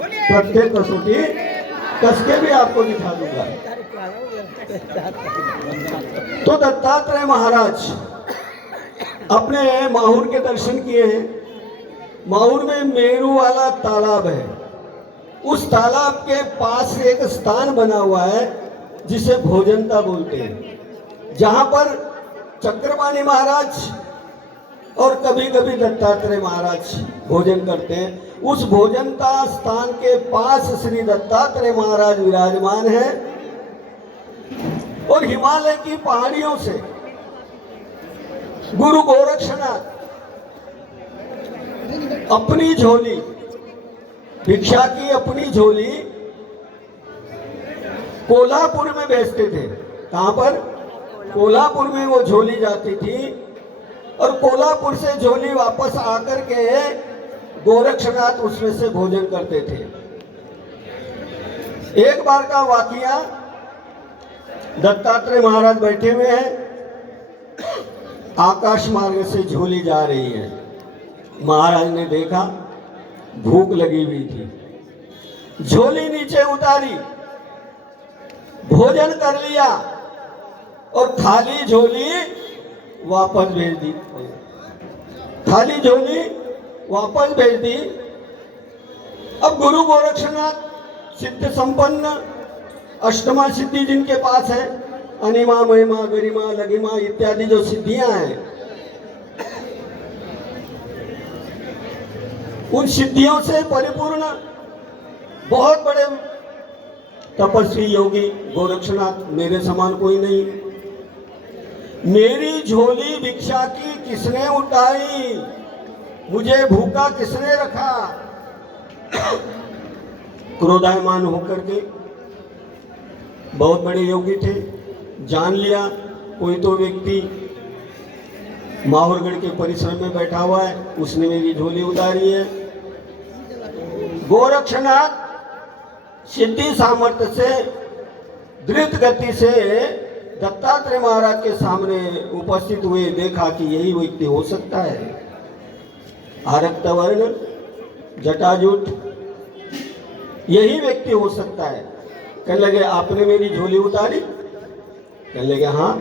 प्रत्येक कसौटी कस के भी आपको दिखा दूंगा। तो दत्तात्रेय महाराज अपने माहौर के दर्शन किए हैं। माहौर में मेरू वाला तालाब है, उस तालाब के पास एक स्थान बना हुआ है जिसे भोजनता बोलते हैं, जहां पर चक्रपाणी महाराज और कभी कभी दत्तात्रेय महाराज भोजन करते हैं। उस भोजनता स्थान के पास श्री दत्तात्रेय महाराज विराजमान है, और हिमालय की पहाड़ियों से गुरु गोरक्षनाथ अपनी झोली, भिक्षा की अपनी झोली कोल्हापुर में भेजते थे। कहां पर? कोल्हापुर में वो झोली जाती थी, और कोल्हापुर से झोली वापस आकर के गोरक्षनाथ उसमें से भोजन करते थे। एक बार का वाकया, दत्तात्रेय महाराज बैठे हुए हैं, आकाश मार्ग से झोली जा रही है। महाराज ने देखा, भूख लगी हुई थी, झोली नीचे उतारी, भोजन कर लिया और खाली झोली वापस भेज दी। खाली झोली वापस भेज दी। अब गुरु गोरक्षनाथ सिद्ध संपन्न, अष्टमा सिद्धि जिनके पास है, अनिमा महिमा गरिमा लगिमा इत्यादि जो सिद्धियां हैं, उन सिद्धियों से परिपूर्ण बहुत बड़े तपस्वी योगी गोरक्षनाथ, मेरे समान कोई नहीं। मेरी झोली भिक्षा की किसने उठाई, मुझे भूखा किसने रखा? क्रोधायमान होकर के, बहुत बड़े योगी थे, जान लिया कोई तो व्यक्ति माहौरगढ़ के परिसर में बैठा हुआ है, उसने मेरी झोली उतारी है। गोरक्षनाथ सिद्धि सामर्थ्य से द्रुत गति से दत्तात्रेय महाराज के सामने उपस्थित हुए, देखा कि यही व्यक्ति हो सकता है, आरक्त वर्ण, जटाजूट, यही व्यक्ति हो सकता है। कहने लगे, आपने मेरी झोली उतारी? कहने लगे हाँ।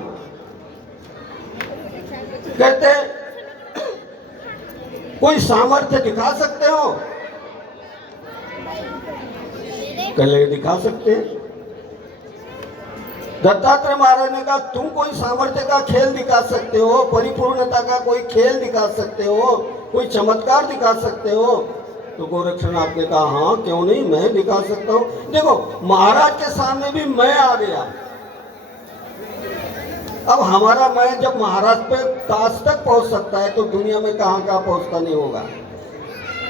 कहते कोई सामर्थ्य दिखा सकते हो? कल दिखा सकते हैं। दत्तात्रेय महाराज ने कहा तुम कोई सामर्थ्य का खेल दिखा सकते हो, परिपूर्णता का कोई खेल दिखा सकते हो, कोई चमत्कार दिखा सकते हो? तो गोरक्षनाथ ने कहा हाँ क्यों नहीं, मैं दिखा सकता हूं। देखो महाराज के सामने भी मैं आ गया। अब हमारा मैं जब महाराज पे काश तक पहुंच सकता है तो दुनिया में कहां कहां पहुंचता नहीं होगा।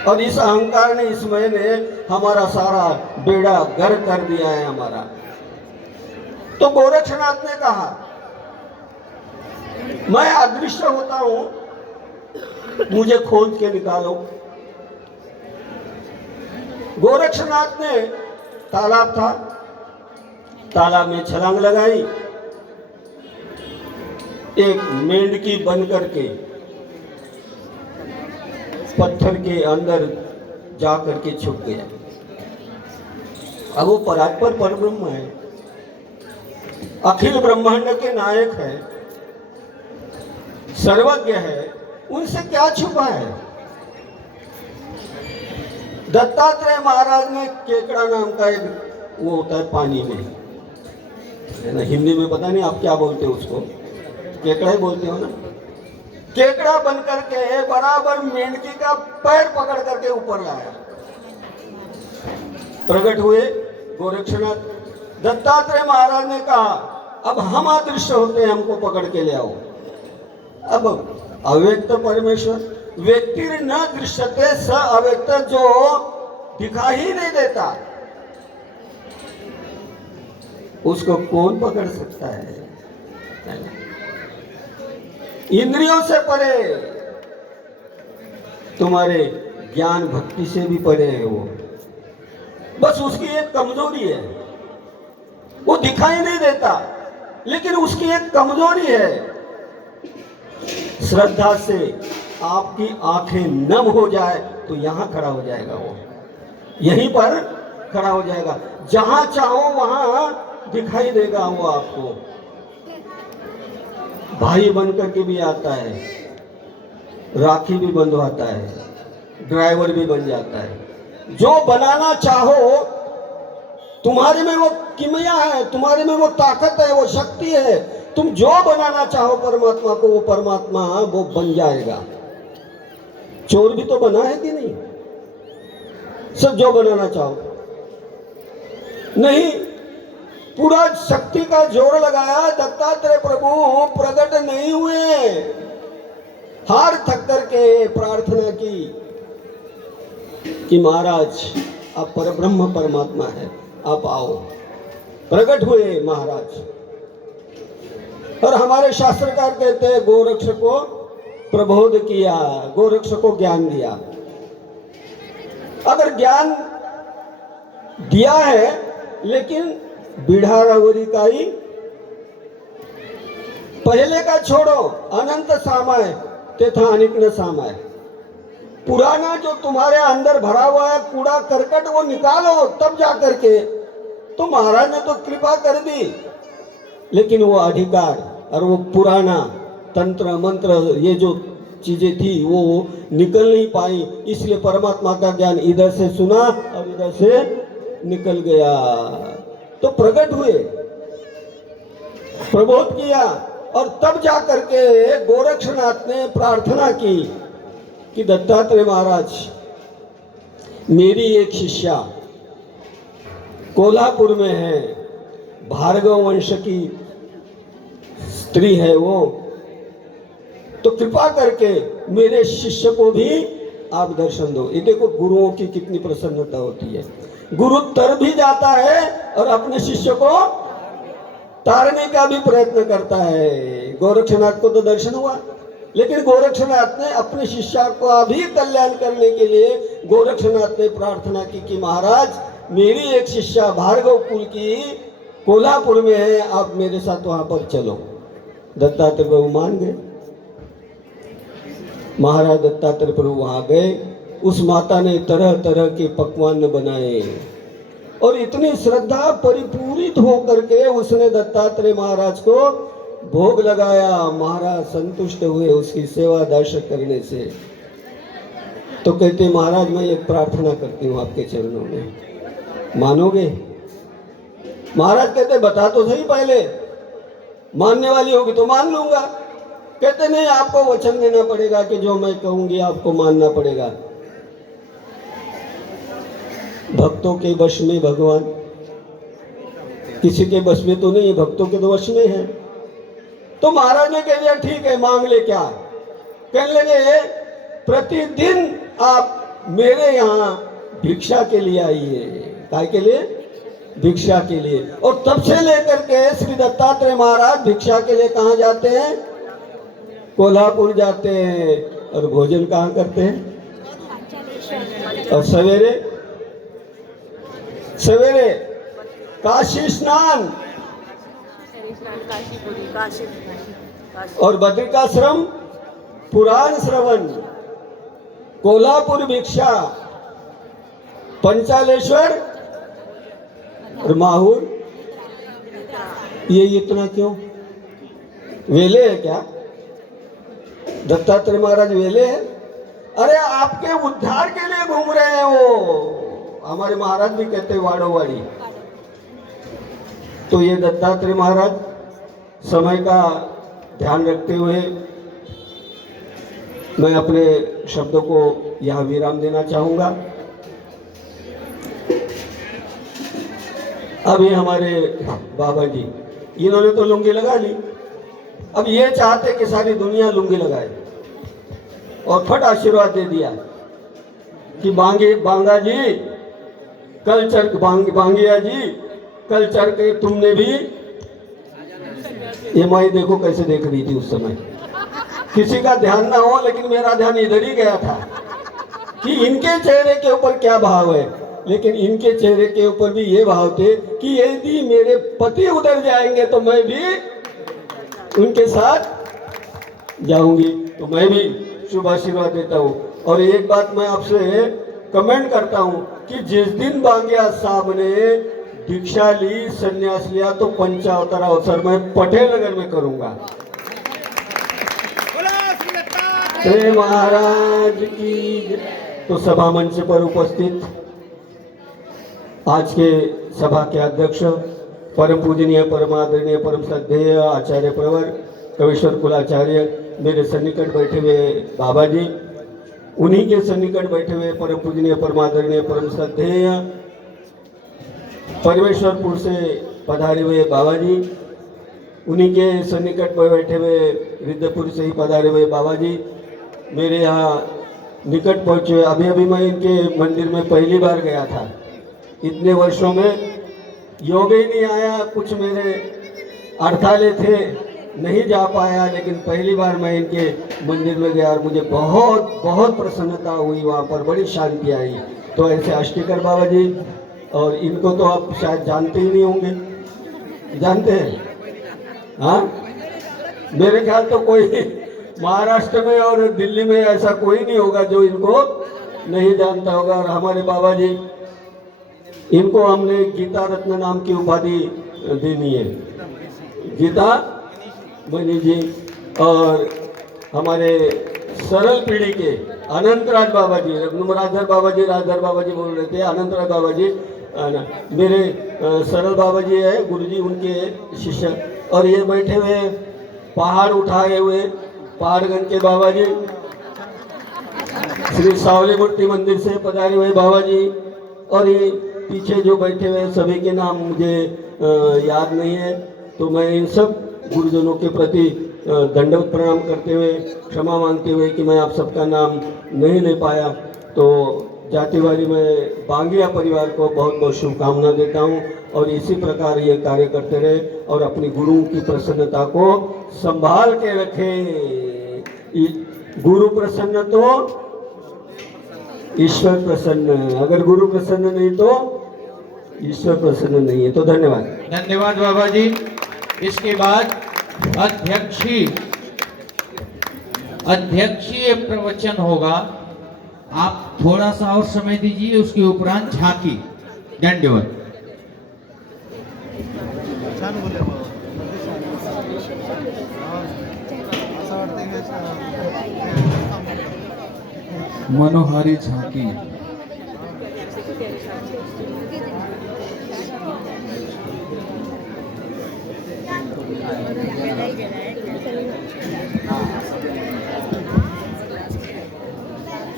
और इस अहंकार ने, इस मैं ने हमारा सारा बेड़ा गर्क कर दिया है हमारा। तो गोरक्षनाथ ने कहा मैं अदृश्य होता हूं, मुझे खोज के निकालो। गोरक्षनाथ ने, तालाब था, तालाब में छलांग लगाई, एक मेंढकी बन करके पत्थर के अंदर जाकर के छुप गया। अब वो परात्पर परब्रह्म है, अखिल ब्रह्मांड के नायक है, सर्वज्ञ है, उनसे क्या छुपा है? दत्तात्रेय महाराज ने केकड़ा नाम का एक वो होता है पानी में, है ना, हिंदी में पता नहीं आप क्या बोलते हो उसको, केकड़ा ही बोलते हो ना। केकड़ा बन करके बराबर मेंढकी का पैर पकड़ करके ऊपर लाया। प्रकट हुए गोरक्षनाथ। दत्तात्रेय महाराज ने कहा अब हम अदृश्य होते हैं, हमको पकड़ के ले आओ। अब अव्यक्त परमेश्वर, व्यक्ति न दृश्यते स अव्यक्त, जो दिखाई ही नहीं देता उसको कौन पकड़ सकता है? इंद्रियों से परे, तुम्हारे ज्ञान भक्ति से भी परे है वो। बस उसकी एक कमजोरी है, वो दिखाई नहीं देता, लेकिन उसकी एक कमजोरी है। श्रद्धा से आपकी आंखें नम हो जाए तो यहां खड़ा हो जाएगा वो, यहीं पर खड़ा हो जाएगा, जहां चाहो वहां दिखाई देगा वो आपको। भाई बनकर के भी आता है, राखी भी बंधवाता है, ड्राइवर भी बन जाता है। जो बनाना चाहो, तुम्हारे में वो किमिया है, तुम्हारे में वो ताकत है, वो शक्ति है। तुम जो बनाना चाहो परमात्मा को, वो परमात्मा वो बन जाएगा। चोर भी तो बना है कि नहीं? सब जो बनाना चाहो नहीं, पूरा शक्ति का जोर लगाया, दत्तात्रेय प्रभु प्रकट नहीं हुए। हार थक करके प्रार्थना की कि महाराज आप परब्रह्म परमात्मा है, आप आओ। प्रकट हुए महाराज। और हमारे शास्त्रकार कहते हैं गोरक्ष को प्रबोध किया, गोरक्ष को ज्ञान दिया। अगर ज्ञान दिया है लेकिन बिढ़ारवरी का ही, पहले का छोड़ो, अनंत सामाय तथा अनिक न सामाय। पुराना जो तुम्हारे अंदर भरा हुआ है कूड़ा करकट, वो निकालो तब जा करके। तो महाराज ने तो कृपा कर दी, लेकिन वो अधिकार और वो पुराना तंत्र मंत्र, ये जो चीजें थी वो निकल नहीं पाई। इसलिए परमात्मा का ज्ञान इधर से सुना और इधर से निकल गया। तो प्रकट हुए, प्रबोध किया, और तब जा करके गोरक्षनाथ ने प्रार्थना की कि दत्तात्रेय महाराज, मेरी एक शिष्या कोल्हापुर में है, भार्गव वंश की स्त्री है वो, तो कृपा करके मेरे शिष्य को भी आप दर्शन दो। ये देखो गुरुओं की कितनी प्रसन्नता होती है। गुरु तर भी जाता है और अपने शिष्य को तारने का भी प्रयत्न करता है। गोरक्षनाथ को तो दर्शन हुआ, लेकिन गोरक्षनाथ ने अपने शिष्य को भी कल्याण करने के लिए गोरक्षनाथ ने प्रार्थना की कि महाराज मेरी एक शिष्या भार्गव कुल की कोल्हापुर में है, आप मेरे साथ वहां पर चलो। दत्तात्रेय प्रभु मान गए। महाराज दत्तात्रेय प्रभु वहां गए। उस माता ने तरह तरह के पकवान बनाए और इतनी श्रद्धा परिपूरित होकर के उसने दत्तात्रेय महाराज को भोग लगाया। महाराज संतुष्ट हुए उसकी सेवा दर्शन करने से। तो कहते महाराज मैं एक प्रार्थना करती हूँ आपके चरणों में, मानोगे? महाराज कहते बता तो सही पहले, मानने वाली होगी तो मान लूंगा। कहते नहीं, आपको वचन देना पड़ेगा कि जो मैं कहूंगी आपको मानना पड़ेगा। भक्तों के वश में भगवान, किसी के वश में तो नहीं, भक्तों के तो वश में है। तो महाराज ने कह दिया ठीक है, मांग ले। क्या कहने लगे? प्रतिदिन आप मेरे यहाँ भिक्षा के लिए आइए। काय के लिए? भिक्षा के लिए। और तब से लेकर के श्री दत्तात्रेय महाराज भिक्षा के लिए कहाँ जाते हैं? कोल्हापुर जाते हैं। और भोजन कहाँ करते हैं? और सवेरे सवेरे काशी स्नान और बद्रिकाश्रम पुराण श्रवण, कोल्हापुर भिक्षा, पंचालेश्वर और माहौर। ये इतना क्यों? वेले है क्या? दत्तात्रेय महाराज वेले है? अरे आपके उद्धार के लिए घूम रहे हैं वो। हमारे महाराज भी कहते हैं वाड़ो वाड़ी। तो ये दत्तात्रेय महाराज समय का ध्यान रखते हुए मैं अपने शब्दों को यहाँ विराम देना चाहूंगा। अब ये हमारे बाबा जी, इन्होंने तो लुंगी लगा ली। अब ये चाहते कि सारी दुनिया लुंगी लगाए और फट आशीर्वाद दे दिया कि बांगा जी कल चर, बांगिया जी कल चर के तुमने भी। ये माई देखो कैसे देख रही थी उस समय, किसी का ध्यान ना हो, लेकिन मेरा ध्यान इधर ही गया था कि इनके चेहरे के ऊपर क्या भाव है। लेकिन इनके चेहरे के ऊपर भी ये भाव थे कि यदि मेरे पति उधर जाएंगे तो मैं भी उनके साथ जाऊंगी। तो मैं भी शुभ आशीर्वाद देता हूँ। और एक बात मैं आपसे कमेंट करता हूँ कि जिस दिन बांगिया साहब ने दीक्षा ली, संन्यास लिया, तो पंचावतार अवसर मैं पटेल नगर में करूंगा। प्रेम महाराज की। तो सभा मंच पर उपस्थित आज के सभा के अध्यक्ष परम पूजनीय, परम आदरणीय, परम श्रद्धेय आचार्य प्रवर कविश्वर कुलाचार्य, मेरे सन्निकट बैठे हुए बाबा जी, उन्हीं के सन्निकट बैठे हुए परम पूजनीय, परम आदरणीय, परम श्रद्धेय परमेश्वरपुर से पधारे हुए बाबा जी, उन्हीं के सन्निकट पर बैठे हुए रिद्धपुर से ही पधारे हुए बाबा जी, मेरे यहाँ निकट पहुँचे। अभी अभी मैं इनके मंदिर में पहली बार गया था। इतने वर्षों में योग ही नहीं आया। कुछ मेरे अड़ताले थे, नहीं जा पाया, लेकिन पहली बार मैं इनके मंदिर में गया और मुझे बहुत बहुत प्रसन्नता हुई। वहाँ पर बड़ी शांति आई। तो ऐसे अष्टिकर बाबा जी, और इनको तो आप शायद जानते ही नहीं होंगे। जानते हैं? हाँ, मेरे ख्याल तो कोई महाराष्ट्र में और दिल्ली में ऐसा कोई नहीं होगा जो इनको नहीं जानता होगा। और हमारे बाबा जी, इनको हमने गीता रत्न नाम की उपाधि देनी है, गीता बनी जी। और हमारे सरल पीढ़ी के अनंतराज बाबा जी, राजधर बाबा जी बोल रहे थे, अनंतराज बाबा जी मेरे सरल बाबा जी है, गुरुजी उनके शिष्य। और ये बैठे हुए पहाड़ उठाए हुए पहाड़गंज के बाबा जी, श्री सावली मूर्ति मंदिर से पधारे हुए बाबा जी। और ये पीछे जो बैठे हुए सभी के नाम मुझे याद नहीं है। तो मैं इन सब गुरुजनों के प्रति दंडवत प्रणाम करते हुए, क्षमा मांगते हुए कि मैं आप सबका नाम नहीं ले पाया। तो जातिवारी में बांगिया परिवार को बहुत बहुत शुभकामना देता हूँ। और इसी प्रकार ये कार्य करते रहे और अपनी गुरु की प्रसन्नता को संभाल के रखें। गुरु प्रसन्न तो ईश्वर प्रसन्न, अगर गुरु प्रसन्न नहीं तो ईश्वर प्रसन्न नहीं है। तो धन्यवाद। धन्यवाद बाबा जी। इसके बाद अध्यक्षीय प्रवचन होगा। आप थोड़ा सा और समय दीजिए, उसके उपरांत झांकी। दंडवत। मनोहारी झांकी।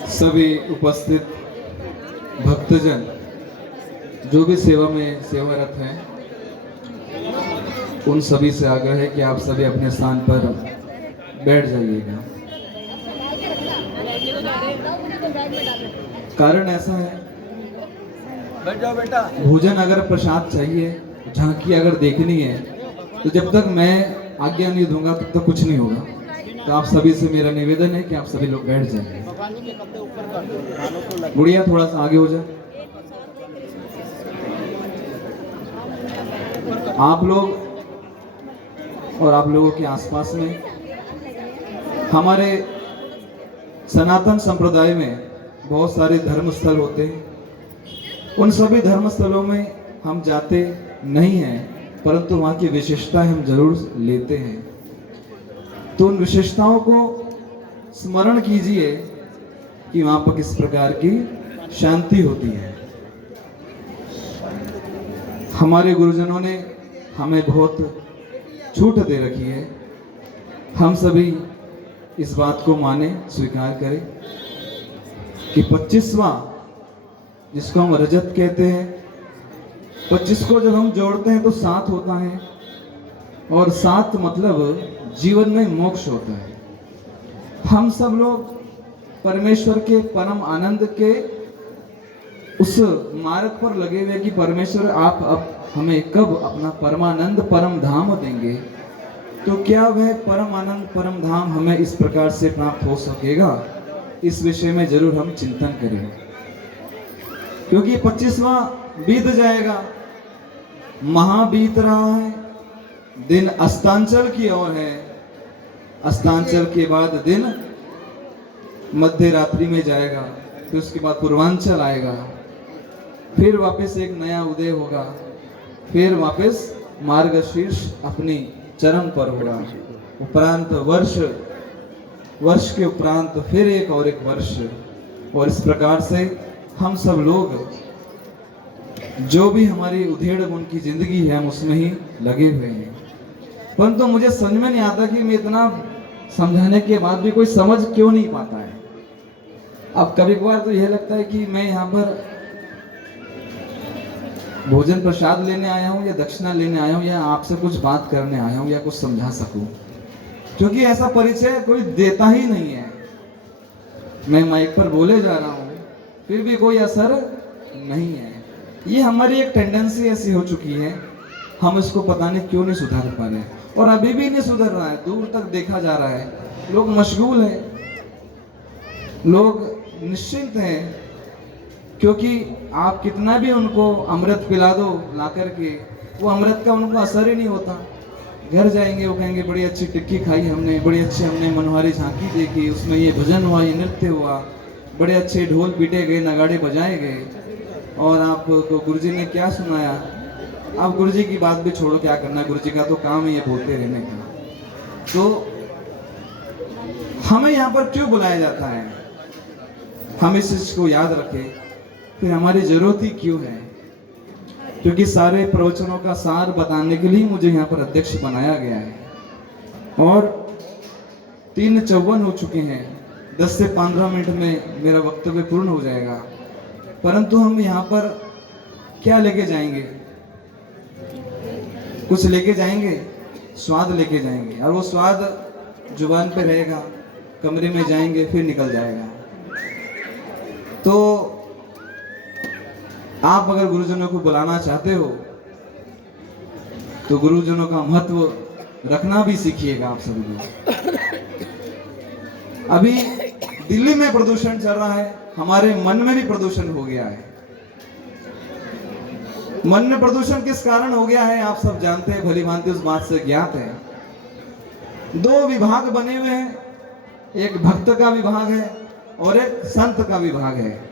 सभी उपस्थित भक्तजन जो भी सेवा में सेवारत हैं, उन सभी से आग्रह है कि आप सभी अपने स्थान पर बैठ जाइएगा। कारण ऐसा है, भोजन अगर प्रसाद चाहिए, झांकी अगर देखनी है, तो जब तक मैं आज्ञा नहीं दूंगा तब तक कुछ नहीं होगा। तो आप सभी से मेरा निवेदन है कि आप सभी लोग बैठ जाइए। गुड़िया थोड़ा सा आगे हो जाए। आप लोग और आप लोगों के आसपास में हमारे सनातन संप्रदाय में बहुत सारे धर्म स्थल होते हैं। उन सभी धर्म स्थलों में हम जाते नहीं हैं, परंतु वहाँ की विशेषताएं हम जरूर लेते हैं। तो उन विशेषताओं को स्मरण कीजिए कि वहाँ पर किस प्रकार की शांति होती है। हमारे गुरुजनों ने हमें बहुत छूट दे रखी है। हम सभी इस बात को माने, स्वीकार करें कि 25वां, जिसको हम रजत कहते हैं, 25 को जब हम जोड़ते हैं तो 7 होता है, और 7 मतलब जीवन में मोक्ष होता है। हम सब लोग परमेश्वर के परम आनंद के उस मार्ग पर लगे हुए कि परमेश्वर आप अब हमें कब अपना परमानंद परम धाम देंगे। तो क्या वह परम आनंद परम धाम हमें इस प्रकार से प्राप्त हो सकेगा, इस विषय में जरूर हम चिंतन करें। क्योंकि 25वां बीत जाएगा, महा बीत रहा है, दिन अस्तांचल की ओर है। अस्तांचल के बाद दिन मध्य रात्रि में जाएगा, फिर उसके बाद पूर्वांचल आएगा, फिर वापस एक नया उदय होगा, फिर वापस मार्गशीर्ष अपनी चरम पर होगा। उपरांत वर्ष के उपरांत फिर एक और एक वर्ष, और इस प्रकार से हम सब लोग जो भी हमारी उधेड़ बुन की जिंदगी है, हम उसमें ही लगे हुए हैं। परंतु मुझे समझ में नहीं आता कि मैं इतना समझाने के बाद भी कोई समझ क्यों नहीं पाता है। अब कभी कभार तो यह लगता है कि मैं यहाँ पर भोजन प्रसाद लेने आया हूँ या दक्षिणा लेने आया हूँ या आपसे कुछ बात करने आया हूँ या कुछ समझा सकूं, क्योंकि ऐसा परिचय कोई देता ही नहीं है। मैं माइक पर बोले जा रहा हूँ, फिर भी कोई असर नहीं है। ये हमारी एक टेंडेंसी ऐसी हो चुकी है, हम इसको पता नहीं क्यों नहीं सुधार पा रहे, और अभी भी नहीं सुधर रहा है। दूर तक देखा जा रहा है, लोग मशगूल हैं, लोग निश्चिंत हैं, क्योंकि आप कितना भी उनको अमृत पिला दो ला करके, वो अमृत का उनको असर ही नहीं होता। घर जाएंगे, वो कहेंगे बड़ी अच्छी टिक्की खाई हमने, बड़ी अच्छी हमने मनोहारी झांकी देखी, उसमें ये भजन हुआ, ये नृत्य हुआ, बड़े अच्छे ढोल पीटे गए, नगाड़े बजाए गए, और आपको गुरुजी ने क्या सुनाया। आप गुरुजी की बात भी छोड़ो, क्या करना, गुरुजी का तो काम है ये बोलते रहने का। तो हमें यहाँ पर क्यों बुलाया जाता है, हम इस चीज को याद रखें। फिर हमारी जरूरत ही क्यों है, क्योंकि सारे प्रवचनों का सार बताने के लिए मुझे यहाँ पर अध्यक्ष बनाया गया है, और 3:54 हो चुके हैं। 10 से 15 मिनट में मेरा वक्तव्य पूर्ण हो जाएगा। परंतु हम यहाँ पर क्या लेके जाएंगे, कुछ लेके जाएंगे, स्वाद लेके जाएंगे, और वो स्वाद जुबान पे रहेगा, कमरे में जाएंगे फिर निकल जाएगा। तो आप अगर गुरुजनों को बुलाना चाहते हो तो गुरुजनों का महत्व रखना भी सीखिएगा आप सभी लोग। अभी दिल्ली में प्रदूषण चल रहा है, हमारे मन में भी प्रदूषण हो गया है। मन में प्रदूषण किस कारण हो गया है आप सब जानते हैं, भली भांति उस बात से ज्ञात है। 2 विभाग बने हुए हैं, एक भक्त का विभाग है और एक संत का विभाग है।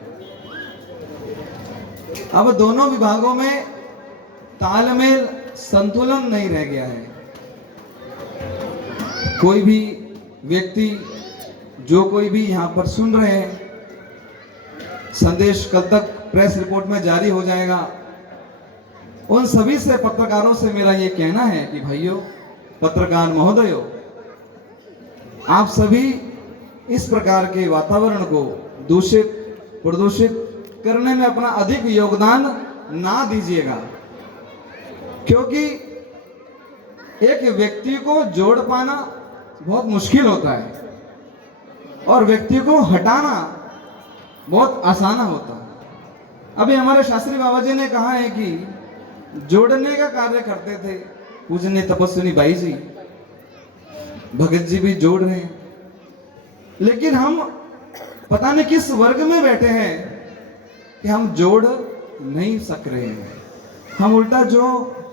अब दोनों विभागों में तालमेल, संतुलन नहीं रह गया है। कोई भी व्यक्ति, जो कोई भी यहाँ पर सुन रहे हैं, संदेश कल तक प्रेस रिपोर्ट में जारी हो जाएगा। उन सभी से, पत्रकारों से मेरा ये कहना है कि भाइयों, पत्रकार महोदयों, आप सभी इस प्रकार के वातावरण को दूषित प्रदूषित करने में अपना अधिक योगदान ना दीजिएगा, क्योंकि एक व्यक्ति को जोड़ पाना बहुत मुश्किल होता है और व्यक्ति को हटाना बहुत आसान होता है। अभी हमारे शास्त्री बाबा जी ने कहा है कि जोड़ने का कार्य करते थे पूजनीय तपस्विनी बाई जी, भगत जी भी जोड़ रहे हैं, लेकिन हम पता नहीं किस वर्ग में बैठे हैं कि हम जोड़ नहीं सक रहे हैं। हम उल्टा जो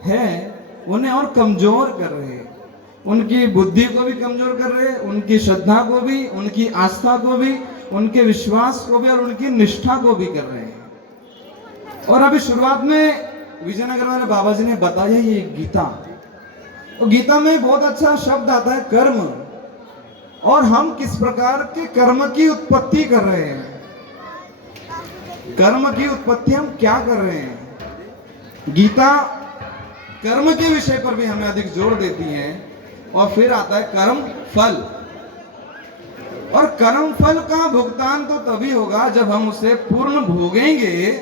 है उन्हें और कमजोर कर रहे हैं, उनकी बुद्धि को भी कमजोर कर रहे हैं, उनकी श्रद्धा को भी, उनकी आस्था को भी, उनके विश्वास को भी और उनकी निष्ठा को भी कर रहे हैं। और अभी शुरुआत में विजयनगर वाले बाबा जी ने बताया ये गीता, तो गीता में बहुत अच्छा शब्द आता है कर्म, और हम किस प्रकार के कर्म की उत्पत्ति कर रहे हैं, कर्म की उत्पत्ति हम क्या कर रहे हैं। गीता कर्म के विषय पर भी हमें अधिक जोर देती है। और फिर आता है कर्म फल, और कर्म फल का भुगतान तो तभी होगा जब हम उसे पूर्ण भोगेंगे,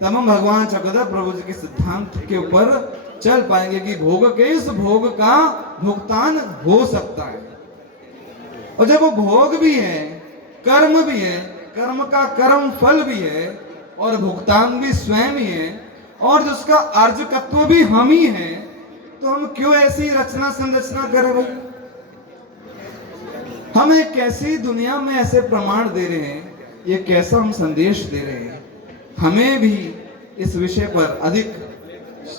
तब हम भगवान चक्रधर प्रभु जी के सिद्धांत के ऊपर चल पाएंगे कि भोग के इस भोग का भुगतान हो सकता है। और जब वो भोग भी है, कर्म भी है, कर्म का कर्म फल भी है और भुगतान भी स्वयं ही है, और जिसका अर्जकत्व भी हम ही है, तो हम क्यों ऐसी रचना संरचना करें भाई। हम एक कैसी दुनिया में ऐसे प्रमाण दे रहे हैं, ये कैसा हम संदेश दे रहे हैं। हमें भी इस विषय पर अधिक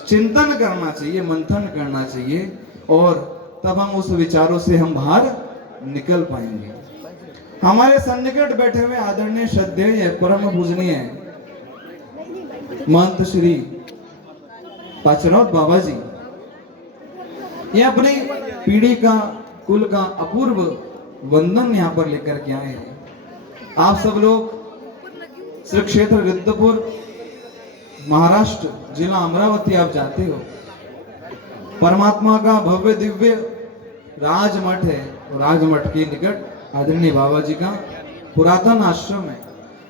चिंतन करना चाहिए, मंथन करना चाहिए, और तब हम उस विचारों से हम बाहर निकल पाएंगे। हमारे सन्निकट बैठे हुए आदरणीय श्रद्धेय परम पूजनीय महंत श्री पाचरौत बाबा जी, ये अपनी पीढ़ी का, कुल का अपूर्व वंदन यहाँ पर लेकर के आए हैं। आप सब लोग श्री क्षेत्र रिद्धपुर, महाराष्ट्र, जिला अमरावती आप जाते हो। परमात्मा का भव्य दिव्य राजमठ है, राजमठ के निकट आदरणीय बाबा जी का पुरातन आश्रम है।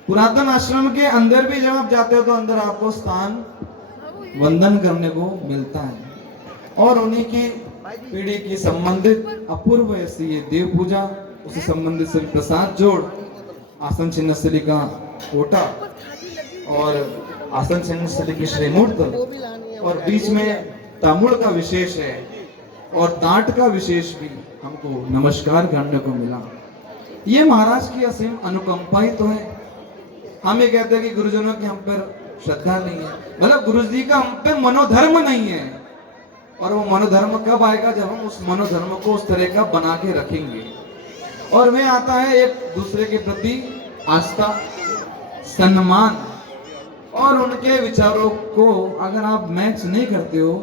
पुरातन आश्रम के अंदर भी जब आप जाते हो तो अंदर आपको स्थान वंदन करने को मिलता है, और उन्हीं की पीढ़ी की संबंधित अपूर्व ऐसी ये देव पूजा, उससे संबंधित सभी प्रसाद जोड़, आसन चिन्ह स्थली का कोटा और आसन चिन्ह स्थली की श्रीमूर्त, और बीच में तामुड़ का विशेष है और ताट का विशेष भी हमको नमस्कार करने को मिला। ये महाराज की असीम अनुकंपा ही तो है। हम ये कहते हैं कि गुरुजनों की हम पर श्रद्धा नहीं है, मतलब गुरु जी का हम पे मनोधर्म नहीं है। और वो मनोधर्म कब आएगा, जब हम उस मनोधर्म को उस तरह का बना के रखेंगे। और वे आता है एक दूसरे के प्रति आस्था, सम्मान, और उनके विचारों को अगर आप मैच नहीं करते हो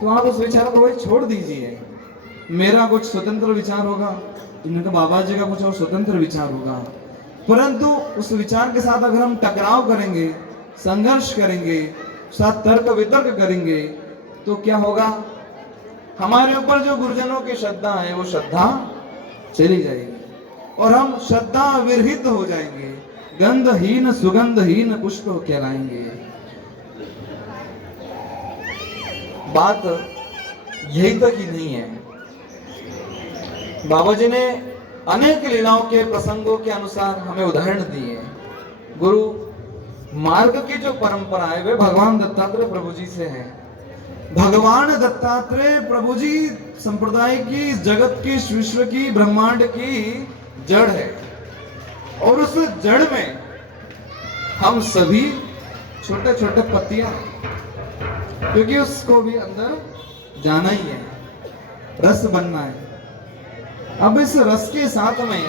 तो आप उस विचारों को छोड़ दीजिए। मेरा कुछ स्वतंत्र विचार होगा, इनका बाबा जी का कुछ और स्वतंत्र विचार होगा, परंतु उस विचार के साथ अगर हम टकराव करेंगे, संघर्ष करेंगे, साथ तर्क वितर्क करेंगे, तो क्या होगा, हमारे ऊपर जो गुरुजनों की श्रद्धा है वो श्रद्धा चली जाएगी और हम श्रद्धा विरहित हो जाएंगे, गंधहीन सुगंधहीन पुष्प कहलाएंगे। बात यही तक ही नहीं है। बाबा जी ने अनेक लीलाओं के प्रसंगों के अनुसार हमें उदाहरण दिए। गुरु मार्ग की जो परंपरा है वे भगवान दत्तात्रेय प्रभु जी से है। भगवान दत्तात्रेय प्रभु जी संप्रदाय की, जगत की, विश्व की, ब्रह्मांड की जड़ है, और उस जड़ में हम सभी छोटे छोटे पत्तियां, क्योंकि उसको भी अंदर जाना ही है, रस बनना है। अब इस रस के साथ में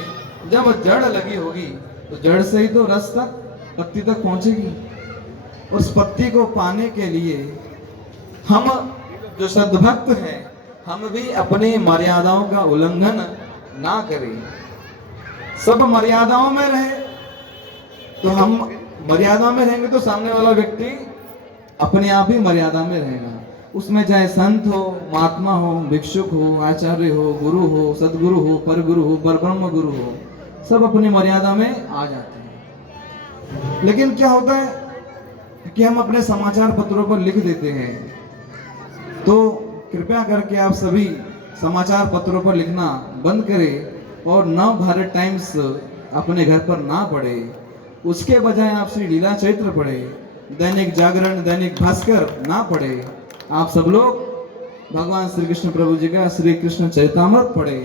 जब जड़ लगी होगी तो जड़ से ही तो रस तक, पत्ती तक पहुंचेगी। उस पत्ती को पाने के लिए हम जो सद्भक्त हैं, हम भी अपनी मर्यादाओं का उल्लंघन ना करें, सब मर्यादाओं में रहे, तो हम मर्यादा में रहेंगे तो सामने वाला व्यक्ति अपने आप ही मर्यादा में रहेगा। उसमें चाहे संत हो, महात्मा हो, भिक्षुक हो, आचार्य हो, गुरु हो, सदगुरु हो, परगुरु हो, परब्रह्म गुरु हो, सब अपनी मर्यादा में आ जाते हैं। लेकिन क्या होता है कि हम अपने समाचार पत्रों पर लिख देते हैं, तो कृपया करके आप सभी समाचार पत्रों पर लिखना बंद करें और नव भारत टाइम्स अपने घर पर ना पढ़े। उसके बजाय आप श्री लीला चैत्र पढ़े, दैनिक जागरण, दैनिक भास्कर ना पढ़े। आप सब लोग भगवान श्री कृष्ण प्रभु जी का श्री कृष्ण चरितामृत पढ़े।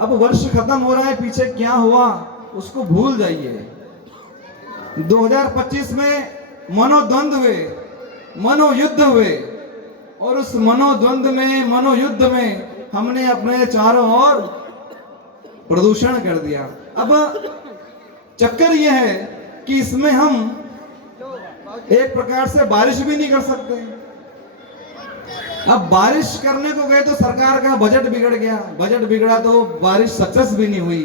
अब वर्ष खत्म हो रहा है, पीछे क्या हुआ उसको भूल जाइए। 2025 में मनोद्वंद हुए, मनोयुद्ध हुए, और उस मनोद्वंद में, मनोयुद्ध में हमने अपने चारों ओर प्रदूषण कर दिया। अब चक्कर यह है कि इसमें हम एक प्रकार से बारिश भी नहीं कर सकते। अब बारिश करने को गए तो सरकार का बजट बिगड़ गया, बजट बिगड़ा तो बारिश सक्सेस भी नहीं हुई।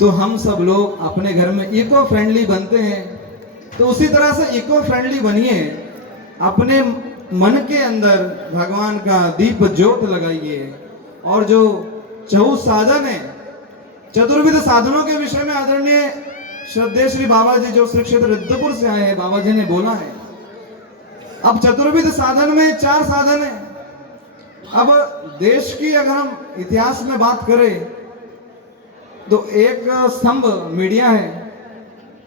तो हम सब लोग अपने घर में इको फ्रेंडली बनते हैं, तो उसी तरह से इको फ्रेंडली बनिए। अपने मन के अंदर भगवान का दीप ज्योत लगाइए, और जो चहु साधन है, चतुर्विध साधनों के विषय में आदरणीय श्रद्धेय श्री बाबा जी जो श्री क्षेत्र रुद्रपुर से आए हैं, बाबा जी ने बोला है। अब चतुर्विध साधन में 4 साधन है। अब देश की अगर हम इतिहास में बात करें तो एक स्तंभ मीडिया है,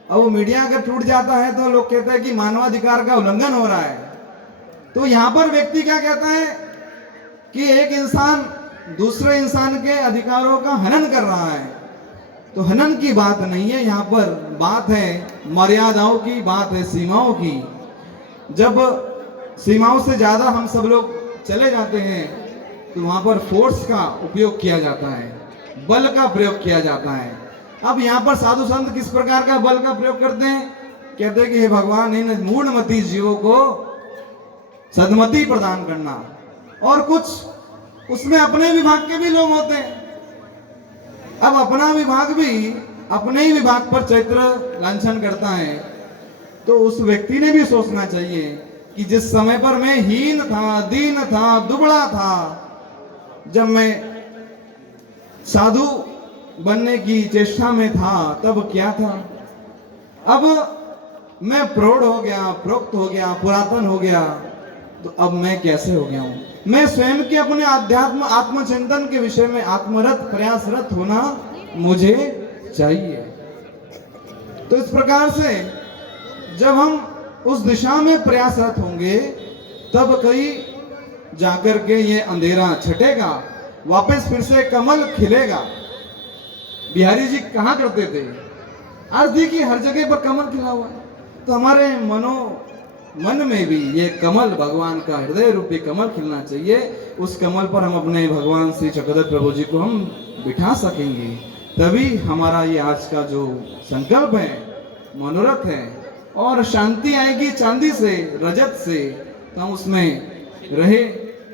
और वो मीडिया अगर टूट जाता है तो लोग कहते हैं कि मानवाधिकार का उल्लंघन हो रहा है। तो यहां पर व्यक्ति क्या कहता है कि एक इंसान दूसरे इंसान के अधिकारों का हनन कर रहा है। तो हनन की बात नहीं है, यहाँ पर बात है मर्यादाओं की, बात है सीमाओं की। जब सीमाओं से ज्यादा हम सब लोग चले जाते हैं तो वहां पर फोर्स का उपयोग किया जाता है, बल का प्रयोग किया जाता है। अब यहाँ पर साधु संत किस प्रकार का बल का प्रयोग करते हैं? कहते हैं कि हे भगवान, इन मूढ़मती जीवों को सदमति प्रदान करना। और कुछ उसमें अपने विभाग के भी लोग होते हैं। अब अपना विभाग भी अपने ही विभाग पर चैत्र लांछन करता है, तो उस व्यक्ति ने भी सोचना चाहिए कि जिस समय पर मैं हीन था, दीन था, दुबला था, जब मैं साधु बनने की चेष्टा में था, तब क्या था। अब मैं प्रौढ़ हो गया, प्रोक्त हो गया, पुरातन हो गया, तो अब मैं कैसे हो गया हूं। मैं स्वयं के अपने आध्यात्म आत्मचिंतन के विषय में आत्मरत प्रयासरत होना मुझे चाहिए। तो इस प्रकार से जब हम उस दिशा में प्रयासरत होंगे, तब कहीं जाकर के ये अंधेरा छटेगा, वापस फिर से कमल खिलेगा। बिहारी जी कहा करते थे, आज देखिए हर जगह पर कमल खिला हुआ है। तो हमारे मन में भी ये कमल, भगवान का हृदय रूपी कमल खिलना चाहिए। उस कमल पर हम अपने भगवान श्री चक्रधर प्रभु जी को हम बिठा सकेंगे, तभी हमारा ये आज का जो संकल्प है, मनोरथ है, और शांति आएगी चांदी से, रजत से, तो हम उसमें रहे,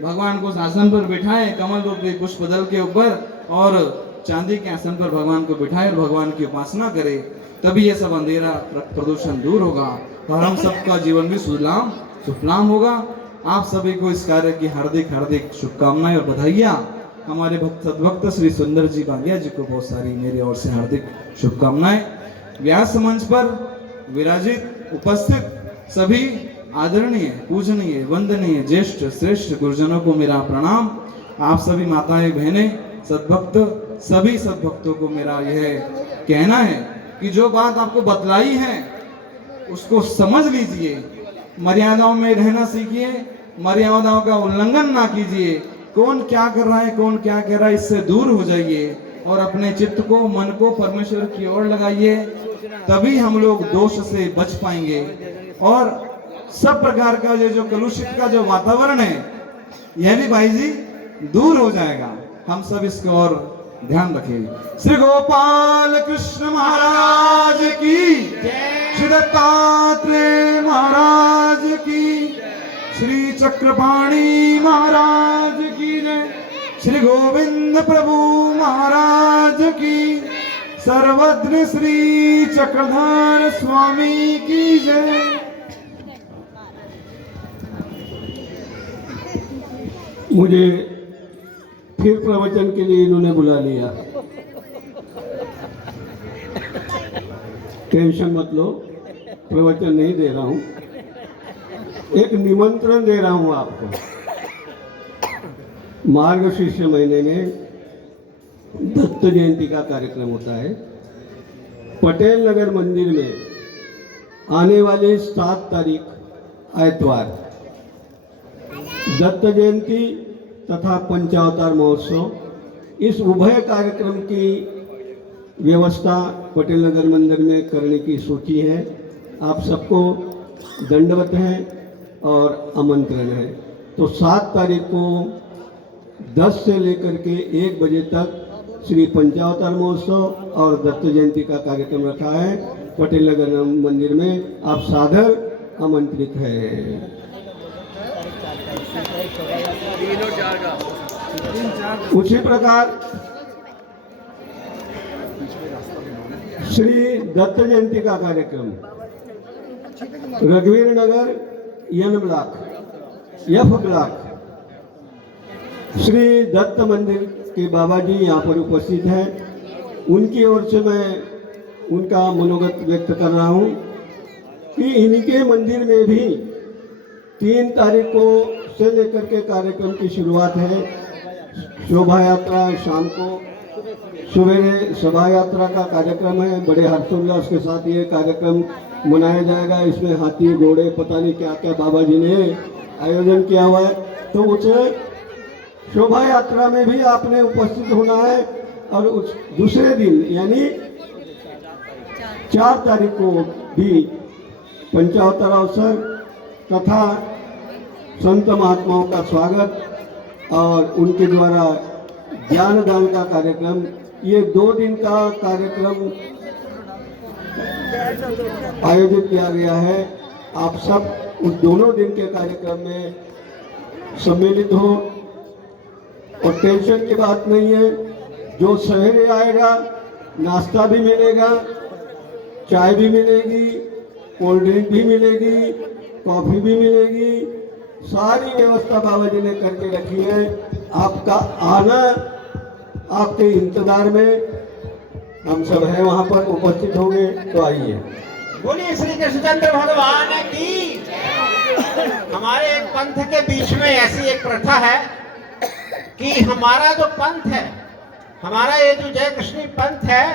भगवान को आसन पर बिठाएं, कमल रूपी पुष्प दल के ऊपर, और चांदी के आसन पर भगवान को बिठाए और भगवान की उपासना करे। तभी ये सब अंधेरा प्रदूषण दूर होगा और हम सबका जीवन भी सुजलाम सुफलाम होगा। आप सभी को इस कार्य की हार्दिक हार्दिक शुभकामनाएं और बधाइयाँ। हमारे भक्त सद्भक्त श्री सुंदर जी बांगिया जी को बहुत सारी मेरी ओर से हार्दिक शुभकामनाएं। व्यास मंच पर विराजित उपस्थित सभी आदरणीय, पूजनीय, वंदनीय, ज्येष्ठ, श्रेष्ठ गुरुजनों को मेरा प्रणाम। आप सभी माताएं, बहनें, सद्भक्त, सभी सद्भक्तों को मेरा यह कहना है कि जो बात आपको बतलाई है उसको समझ लीजिए, मर्यादाओं में रहना सीखिए, मर्यादाओं का उल्लंघन ना कीजिए। कौन क्या कर रहा है, कौन क्या कह रहा है, इससे दूर हो जाइए और अपने चित्त को, मन को परमेश्वर की ओर लगाइए। तभी हम लोग दोष से बच पाएंगे और सब प्रकार का ये जो कलुषित का जो वातावरण है, यह भी भाई जी दूर हो जाएगा। हम सब इसको और ध्यान रखें। श्री गोपाल कृष्ण महाराज की, श्री दत्तात्रेय महाराज की, श्री चक्रपाणी महाराज की जय, श्री गोविंद प्रभु महाराज की, सर्वज्ञ श्री चक्रधर स्वामी की जय। मुझे फिर प्रवचन के लिए इन्होंने बुला लिया। टेंशन मत लो, प्रवचन नहीं दे रहा हूं, एक निमंत्रण दे रहा हूं आपको। मार्गशीर्ष महीने में दत्त जयंती का कार्यक्रम होता है। पटेल नगर मंदिर में आने वाली 7 तारीख आइतवार दत्त जयंती तथा पंचावतार महोत्सव, इस उभय कार्यक्रम की व्यवस्था पटेल नगर मंदिर में करने की सोची है। आप सबको दंडवत है और आमंत्रण है। तो 7 तारीख को 10 से लेकर के 1 बजे तक श्री पंचावतार महोत्सव और दत्त जयंती का कार्यक्रम रखा है पटेल नगर मंदिर में। आप सादर आमंत्रित हैं। उसी प्रकार श्री दत्त जयंती का कार्यक्रम रघुवीर Nagar N block F block Shri Datta Mandir के बाबा जी यहाँ पर उपस्थित हैं। उनकी ओर से मैं उनका मनोगत व्यक्त कर रहा हूँ कि इनके मंदिर में भी 3 तारीख को से लेकर के कार्यक्रम की शुरुआत है। शोभा यात्रा शाम को, सवेरे शोभा यात्रा का कार्यक्रम है। बड़े हर्षोल्लास के साथ ये कार्यक्रम मनाया जाएगा। इसमें हाथी घोड़े पता नहीं क्या क्या बाबा जी ने आयोजन किया हुआ है। तो उसे शोभा यात्रा में भी आपने उपस्थित होना है। और उस दूसरे दिन यानी 4 तारीख को भी पंचावतार अवसर तथा संत महात्माओं का स्वागत और उनके द्वारा ज्ञान दान का कार्यक्रम, ये 2 दिन का कार्यक्रम आयोजित किया गया है। आप सब उस दोनों दिन के कार्यक्रम में सम्मिलित हो। और टेंशन की बात नहीं है, जो सवेरे आएगा नाश्ता भी मिलेगा, चाय भी मिलेगी, कोल्ड ड्रिंक भी मिलेगी, कॉफ़ी भी मिलेगी। सारी व्यवस्था बाबा जी ने करके रखी है। आपका आना आपके इंतजार में हम सब हैं, वहाँ पर उपस्थित होंगे। तो आइए। बोलिए श्री कृष्णचंद्र भगवान की। हमारे एक पंथ के बीच में ऐसी एक प्रथा है कि हमारा जो पंथ है, हमारा ये जो जय कृष्ण पंथ है,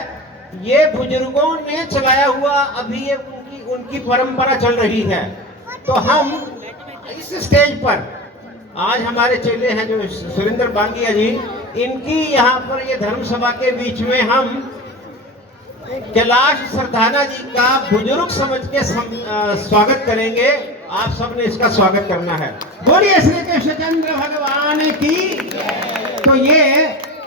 ये बुजुर्गों ने चलाया हुआ अभी ये उनकी परंपरा चल रही है। तो हम इस स्टेज पर आज हमारे चेले हैं जो सुरेंद्र बांगिया जी, इनकी यहाँ पर ये धर्म सभा के बीच में हम कैलाश सरदाना जी का बुजुर्ग समझ के स्वागत करेंगे। आप सबने इसका स्वागत करना है। बोलिए श्री कृष्णचंद्र भगवान की। तो ये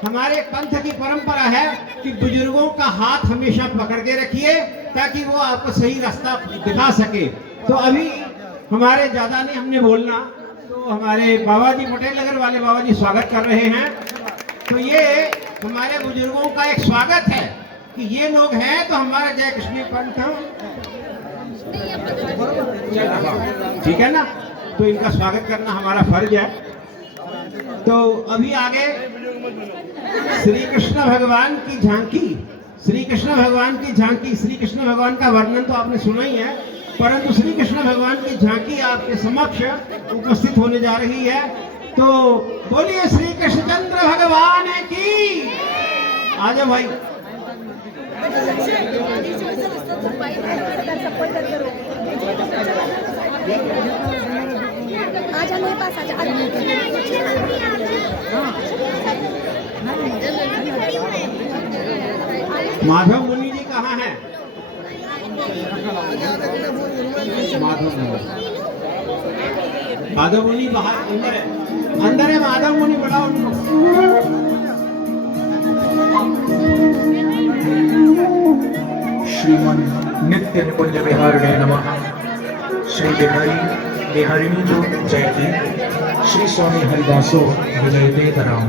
हमारे पंथ की परंपरा है कि बुजुर्गों का हाथ हमेशा पकड़ के रखिए ताकि वो आपको सही रास्ता दिखा सके। तो अभी हमारे ज्यादा नहीं हमने बोलना, तो हमारे बाबा जी पटेल नगर वाले बाबा जी स्वागत कर रहे हैं। तो ये हमारे बुजुर्गों का एक स्वागत है कि ये लोग हैं तो हमारा जय कृष्ण पंथ, ठीक है ना। तो इनका स्वागत करना हमारा फर्ज है। तो अभी आगे श्री कृष्ण भगवान की झांकी, श्री कृष्ण भगवान की झांकी, श्री कृष्ण भगवान का वर्णन तो आपने सुना ही है, परंतु श्री कृष्ण भगवान की झांकी आपके समक्ष उपस्थित होने जा रही है। तो बोलिए श्री कृष्णचंद्र भगवान की। आ जाओ भाई। माधव मुनि जी कहाँ हैं? माधव मुनि बाहर अंदर है, अंदर है माधव मुनि, बुलाओ उनको। श्रीमन नित्य निकुंज विहारिणे नमः। श्री बिहारी बिहारिणी जो जयती श्री स्वामी हरिदासो विजय देत राम।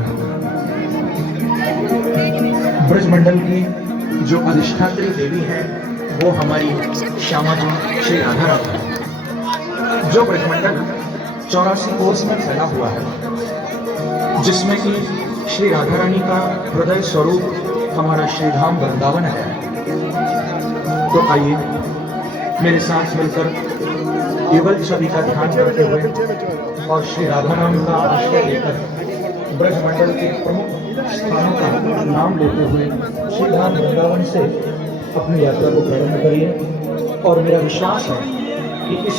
ब्रज मंडल की जो अधिष्ठात्री देवी है वो हमारी श्यामा जी श्री राधा रानी है। जो ब्रजमंडल 84 कोस में फैला हुआ है, जिसमें कि श्री राधा रानी का हृदय स्वरूप हमारा श्रीधाम वृंदावन है। तो आइए मेरे साथ मिलकर युगल छवि का ध्यान करते हुए और श्री राधा राम का आश्रय लेकर ब्रजमंडल के प्रमुख स्थानों का नाम लेते हुए श्रीधाम वृंदावन से अपनी यात्रा को प्रारंभ करिए। और मेरा विश्वास है कि इस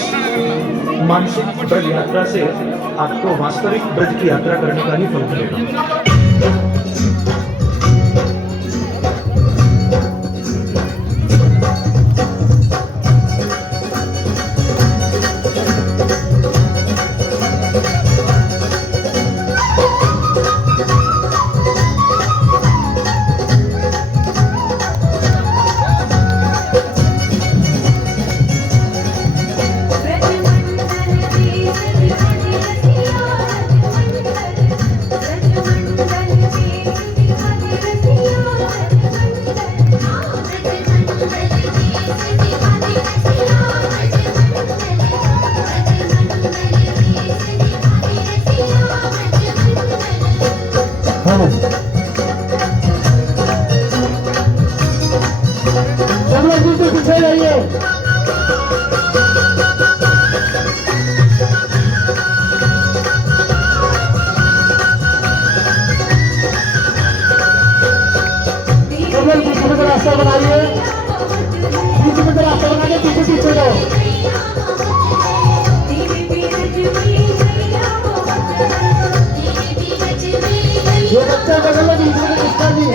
मानसिक ब्रज यात्रा से आपको वास्तविक ब्रज की यात्रा करने का ही फल मिलेगा। रास्ता बनाइए, बीच में रास्ता बना के पीछे पीछे जाओ। ये बच्चा बगल में बीच में किसका जी?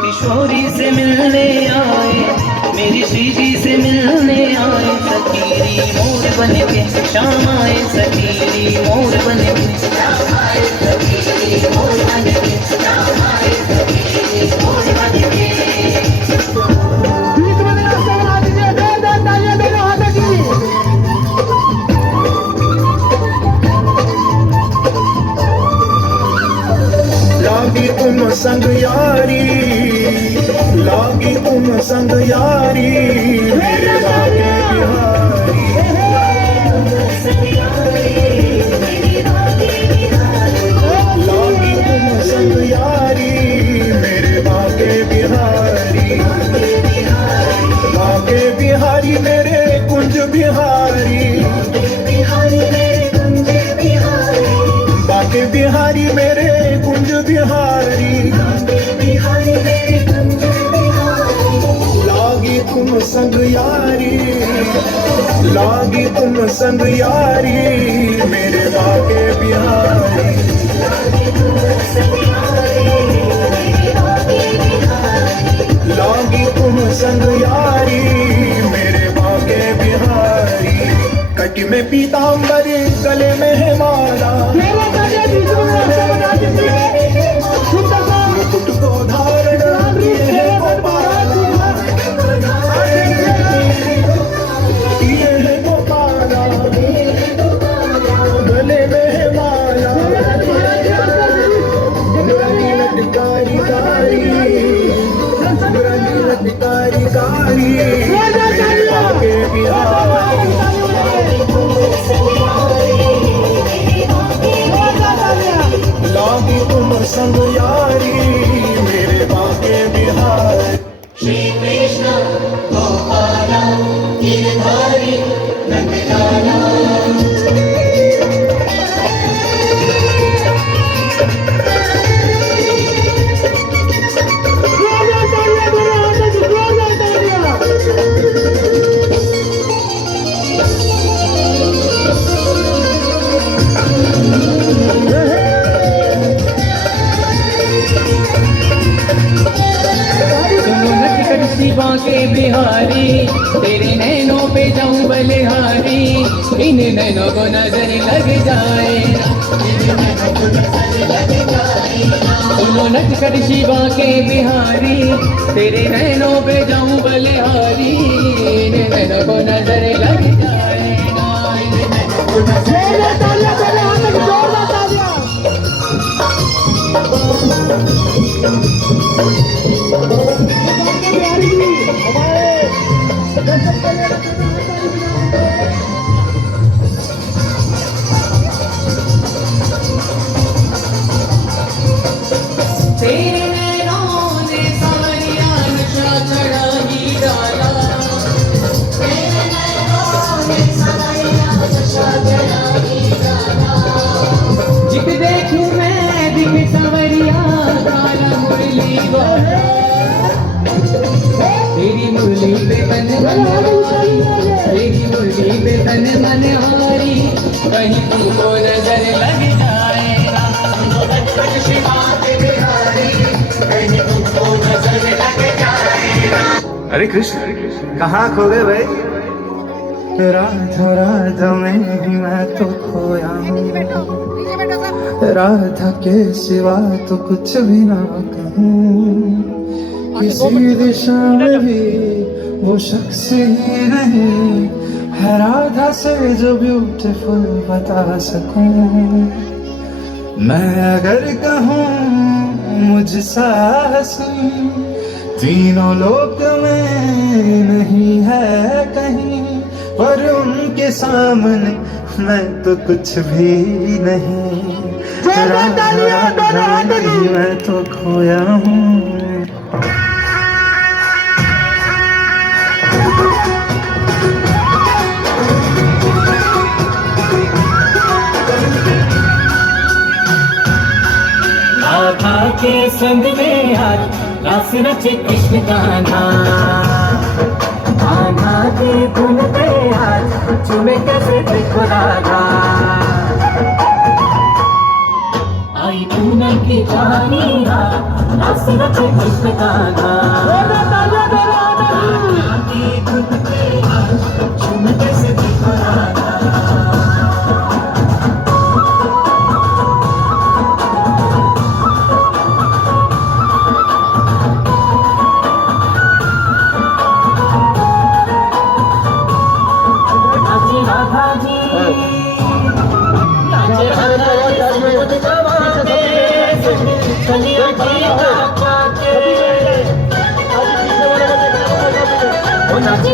किशोरी से मिलने आए, मेरी श्रीजी से मिलने आए, सकीरी मोर बन के शाम आए, सकीरी मोर बन के शाम आए, सकीरी मोर बन के शाम आए, सकीरी मोर बन के। लागी तुम संग यारी, लागी तुम संग यारी, मेरे भाग्य बिहारी। लागी तुम संग यारी, मेरे भाग्य बिहारी। भाग्य बिहारी मेरे कुंज बिहारी, भाग्य बिहारी मेरे कुंज बिहारी। लागी तुम संग यारी, लागी तुम संग यारी, मेरे भाग्य बिहारी। लागी तुम संग यारी, मेरे भाग्य बिहारी। कटी में पीताम्बर गले में है माला, मुकुट को धार संग यारी मेरे बाके बिहार। श्री कृष्ण गोपाला गिरधारी नंदलाला। शिवा के बिहारी तेरे नैनों पे जाऊं बलिहारी, इन नैनों को नजर लग जाए। सुनो नटखट शिवा के बिहारी तेरे नैनों पे जाऊं बलिहारी, इन नैनों को नजर लग जाए। तेरे नैनों ने सारिया नशा चढ़ा ही डाला। तेरे नैनों ने सारिया नशा चढ़ा ही डाला। जिक देखूं मैं दिख सवरिया काला मुरली वाला, तेरी मुरली पे तन मन हारी, तेरी मुरली पे तन मन हारी, कहीं तुमको नजर लग जाएगा। शिवा के बिहारी कहीं तुमको नजर लग जाएगा। हरे कृष्ण, कहाँ खो गए भाई? राधा राधा में ही मैं तो खोया हूँ, राधा के सिवा तो कुछ भी ना कहूँ। किसी दिशा में भी वो शख्स ही नहीं है राधा से जो ब्यूटीफुल बता सकूं। मैं अगर कहूँ मुझसा हंसी तीनों लोक में नहीं है कहीं, पर उनके सामने मैं तो कुछ भी नहीं। मैं तो खोया हूँ। राधा के संग में आज रास रचे कृष्ण गाना। कान्हा के धुन पे आज चुमे कैसे देखो राधा। आई पूनम की कहानी रास रचे कृष्ण गाना। कान्हा की धुन पे आज चुमे कैसे देखो राधा।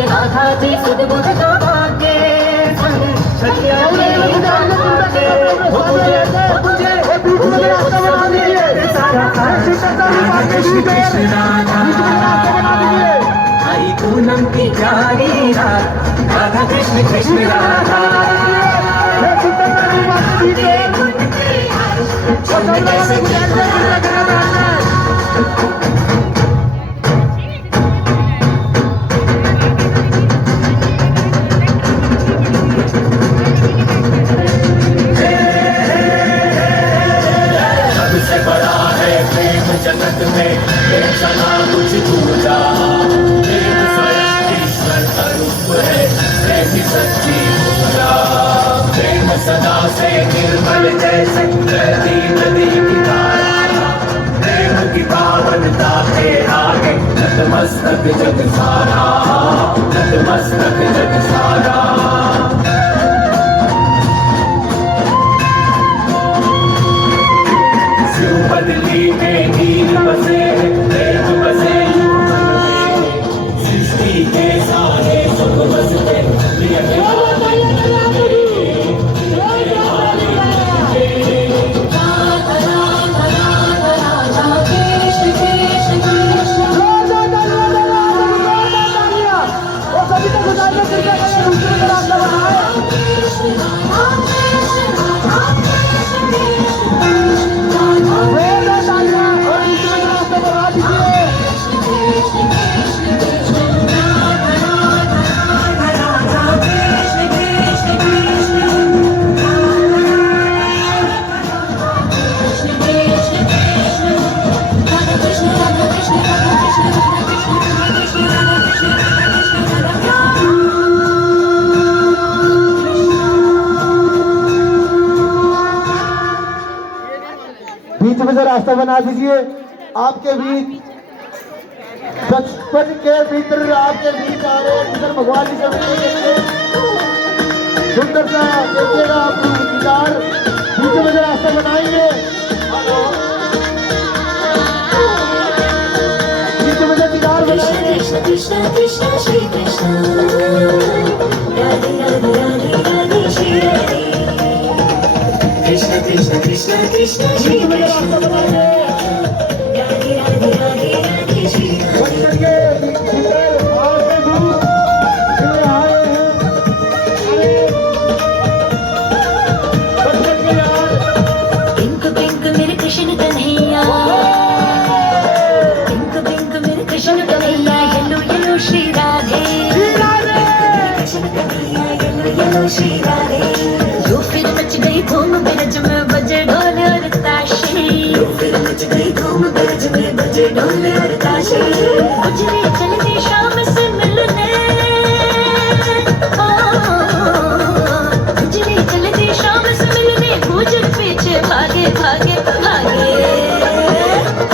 राधा जी सुध बुध दबा के सखिया आई पूनम की प्यारी रात राधा कृष्ण कृष्ण राधा। जगत में चला कुछ पूजा, प्रेम स्वयं ईश्वर का रूप है, प्रेम की सच्ची पूजा। प्रेम सदा से निर्मल जैसे बहती नदी की धारा, प्रेम की पावनता के आगे नतमस्तक जग सारा, नतमस्तक जग सारा। बदली में नील बसे प्रेम बसे सृष्टि के सारे सुख बसते राधा राधा राधा बीच में से रास्ता बना दीजिए। आपके बीच बचपन के मित्र आपके बीच आ रहे हैं। भगवान जी से सुंदर सा देखिएगा आप विचार, बीच में से रास्ता बनाएंगे। बीच में से विचार बनाएंगे। कृष्ण कृष्ण श्री कृष्ण राधे राधे राधे राधे श्री राधे। कृष्ण कृष्ण कृष्ण कृष्ण श्री कृष्ण राधे राधे राधे राधे श्री राधे। पिंक पिंक मेरे कृष्ण कन्हैया, पिंक पिंक मेरे Krishna Kanhaiya, yellow yellow Shri Radhe, Krishna Kanhaiya yellow yellow Shri Radhe. जो फिर मच गई धूम ब्रज में बजे ढोल और ताशे, जो फिर मच गई धूम ब्रज में बजे ढोल और ताशे। गुजरी चलती शाम से मिलने, गुजरी चलती शाम से मिलने, गुजर पीछे भागे भागे भागे।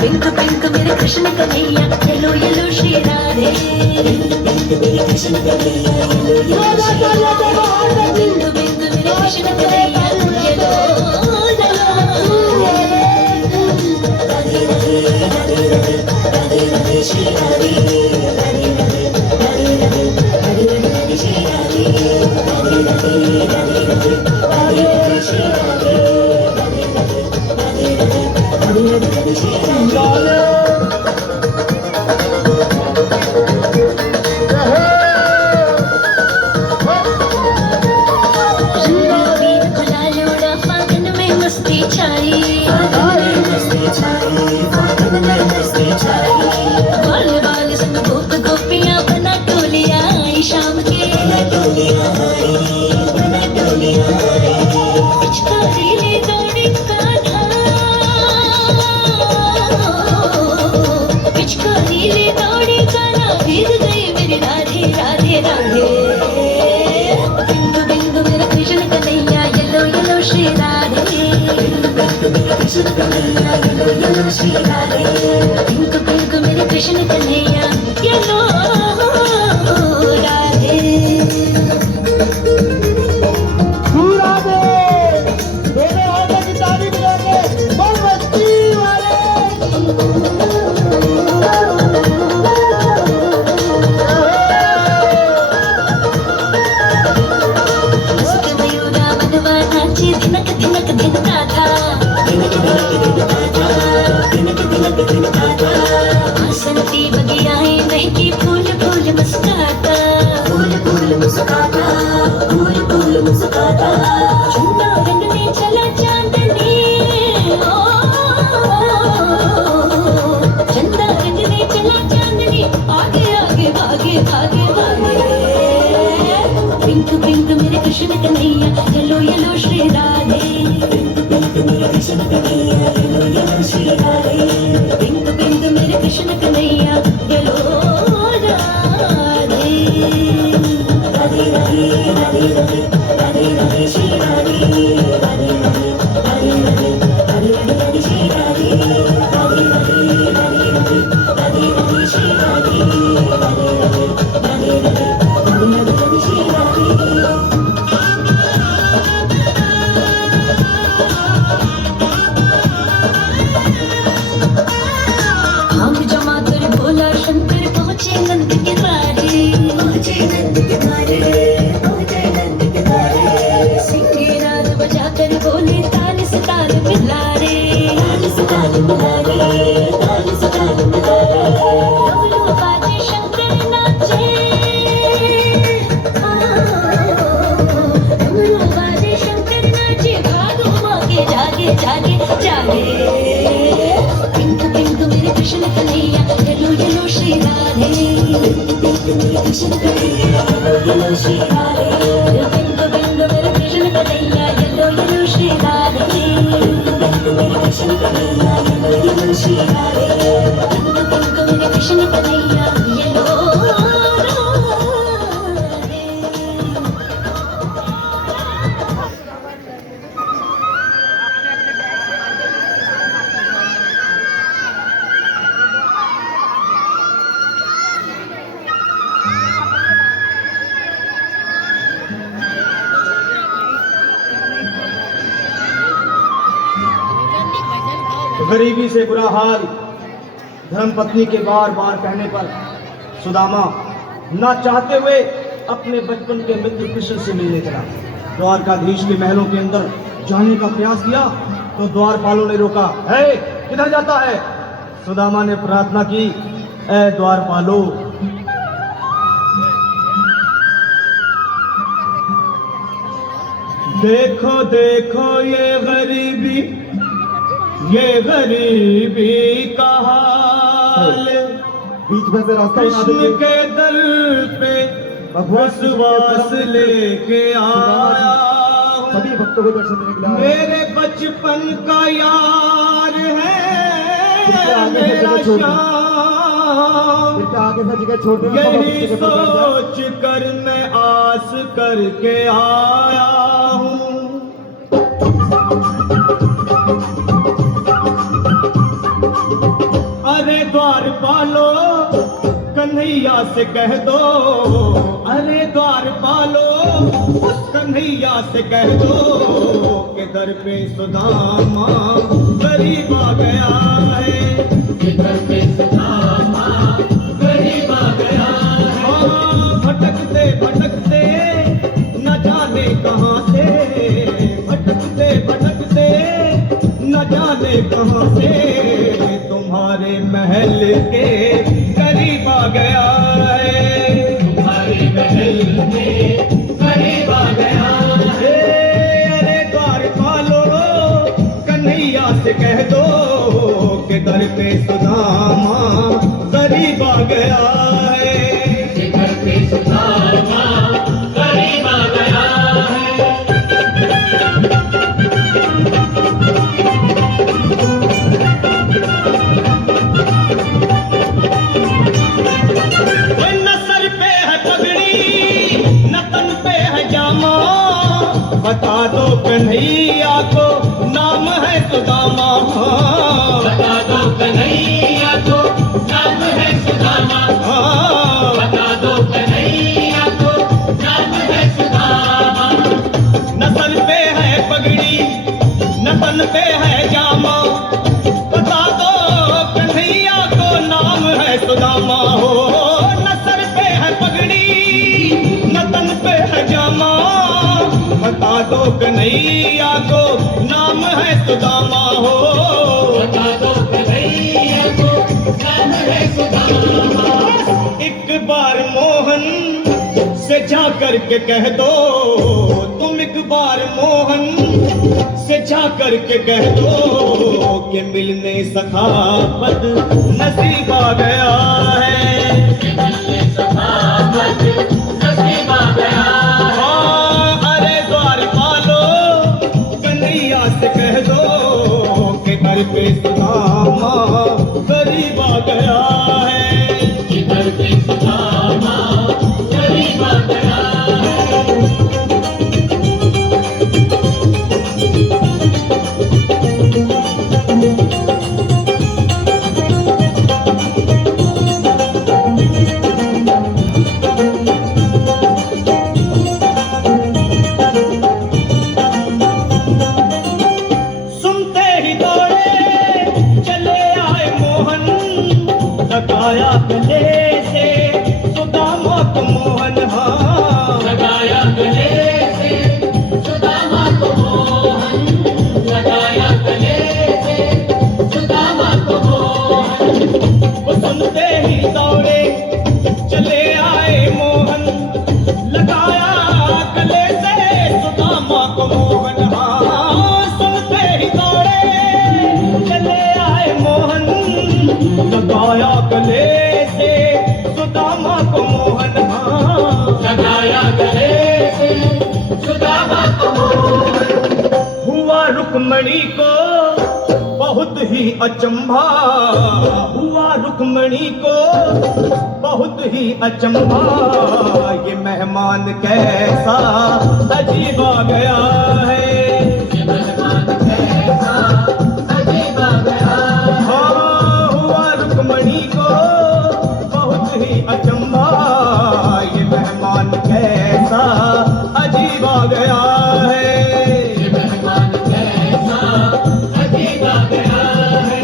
पिंक पिंक मेरे Krishna Kanhaiya, yellow yellow Shri Radhe, pink मेरे Krishna Kanhaiya, yellow yellow Shri Radhe. Pink pink मेरे Krishna Kanhaiya, yellow Radhe Radhe Radhe Radhe Radhe Radhe Shri Radhe, Radhe Radhe Radhe Radhe Radhe Radhe Shri Radhe, Radhe Radhe Radhe Radhe Radhe Radhe Shri Radhe, Radhe Radhe Radhe Radhe Radhe Radhe Shri Radhe. Krishna Kanhaiya yellow yellow Shri Radhe, pink pink मेरे कृष्ण कन्हैया येलो राधे। राधे मेरे हाथ की ताली बजा के बोल बस्ती वाले। मस्त मयूरा मनवा नाचे धिनक धिनक धिनका था, बसंती बगियाएं महकी फूल फूल मुस्काता, फूल फूल मुस्काता, फूल फूल मुस्काता। झंडा रंगने चला चांदनी, झंडा रंगने चला चांदनी, आगे आगे भागे भागे भागे। पिंक पिंक मेरे Krishna Kanhaiya, yellow yellow Shri Radhe, pink मेरे Krishna Kanhaiya, yellow yellow Shri Radhe, pink pink मेरे कृष्ण कन्हैया, येलो राधे, राधे राधे राधे राधे राधे राधे श्री राधे, राधे राधे राधे राधे राधे राधे राधे श्री राधे, राधे राधे राधे राधे राधे राधे श्री राधे, राधे राधे राधे राधे राधे राधे राधे श्री राधे। हम जमा कर भोला शंकर पहुँचे नंद के द्वारे, पहुँचे नंद के द्वारे, पहुँचे नंद के द्वारे। सिंगी राग बजा कर बोले ताल से ताल मिला रे, ताल से ताल मिला रे, ताल से ताल मिला रे। डमरू बाजे शंकर नाचे, डमरू बाजे शंकर नाचे, भागो मागे जागे जागे जागे। पिंक पिंक मेरे Krishna Kanhaiya, yellow yellow Shri Radhe, pink मेरे Krishna Kanhaiya, yellow yellow Shri Radhe, pink pink मेरे Krishna Kanhaiya, yellow yellow Shri Radhe, pink मेरे Krishna Kanhaiya, yellow yellow Shri Radhe, pink pink मेरे कृष्ण कन्हैया, येलो राधे। गरीबी से बुरा हाल धर्मपत्नी के बार बार कहने पर सुदामा ना चाहते हुए अपने बचपन के मित्र कृष्ण से मिलने चला। द्वारकाधीश के महलों के अंदर जाने का प्रयास किया तो द्वारपालों ने रोका। है किधर जाता है? सुदामा ने प्रार्थना की, ऐ द्वारपालो, देखो देखो ये गरीबी का हाल, बीच में से रास्ता कृष्ण के दर पे विश्वास लेके आया हूं। सभी भक्तों को दर्शन देने के लिए मेरे बचपन का यार है मेरा श्याम, आगे से जगह छोड़ देना। यही सोच कर मैं आस करके आया हूँ। अरे द्वारपालो कन्हैया से कह दो, अरे द्वारपालो कन्हैया से कह दो कि दर पे सुदामा गरीब आ गया है, कि दर पे सुदामा गरीब आ गया है। भटकते भटकते न जाने कहाँ से, भटकते भटकते न जाने कहाँ से तुम्हारे महल के करीब आ गया है, तुम्हारे महल के करीब आ गया है। अरे द्वारपालो कन्हैया से कह दो कि दर पे सुदामा करीब आ गया है, कि दर पे सुदामा करीब आ गया है। बता दो कन्हैया को नाम है सुदामा, बता दो कन्हैया को नाम है सुदामा, बता दो कन्हैया को नाम है सुदामा। नसल पे है पगड़ी नसल पे है जामा, बता दो कन्हैया को नाम है सुदामा। हो नसल पे है पगड़ी नतन पे है जामा, बता दो कन्हैया को नाम है सुदामा। हो बता दो कन्हैया को नाम है सुदामा। एक बार मोहन से जा करके कह दो, तुम एक बार मोहन से जा करके कह दो कि मिलने सखावत नसीब आ गया है, मिलने सखावत नसीब आ गया है। से कह दो कि दर पे सुदामा गरीब आ गया है, कि दर पे सुदामा गरीब आ गया लगाया गले से सुदामा को मोहन, हाँ लगाया गले से सुदामा को मोहन, लगाया गले से सुदामा को मोहन। वो सुनते ही दौड़े चले आए मोहन, लगाया गले से सुदामा को मोहन, हाँ सुनते ही दौड़े चले आए मोहन, लगाया गले से सुदामा को मोहन, लगाया गले से सुदामा को मोहन। हुआ रुक्मणी को बहुत ही अचंभा, हुआ रुक्मणी को बहुत ही अचंभा, ये मेहमान कैसा अजीब आ गया है, ये मेहमान कैसा अजीब आ गया है। रुक्मणी को बहुत ही अचंभा, ये मेहमान कैसा अजीब आ गया है, ये मेहमान कैसा अजीब आ गया है।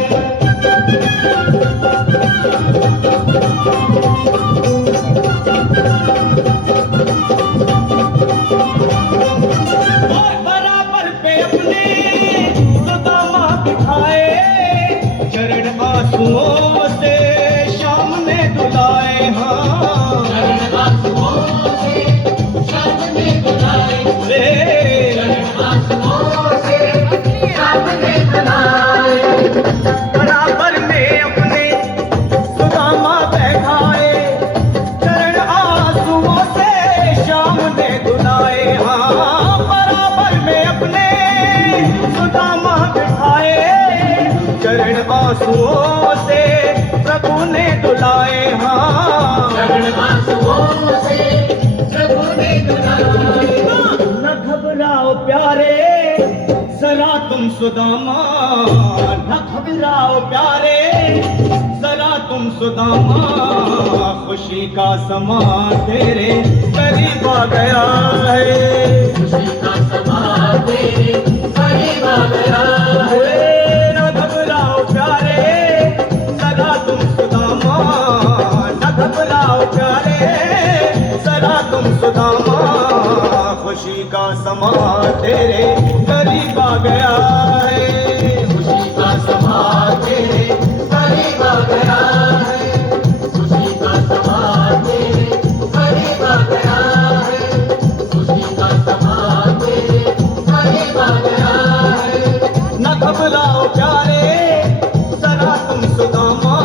चरण आंसुओं से प्रभु ने धुलाए हाँ चरण आंसुओं से प्रभु ने धुलाए न घबराओ प्यारे जरा तुम सुदामा न घबराओ प्यारे जरा तुम सुदामा खुशी का समा तेरे करीब आ गया है खुशी का समा तेरे करीब आ गया है न घबराओ प्यारे जरा तुम सुदामा न घबराओ प्यारे जरा तुम सुदामा खुशी का समा तेरे करीब आ गया है खुशी का समा तेरे करीब आ गया है खुशी का समा तेरे करीब आ गया है खुशी का समा तेरे करीब आ गया है न घबराओ प्यारे जरा तुम सुदामा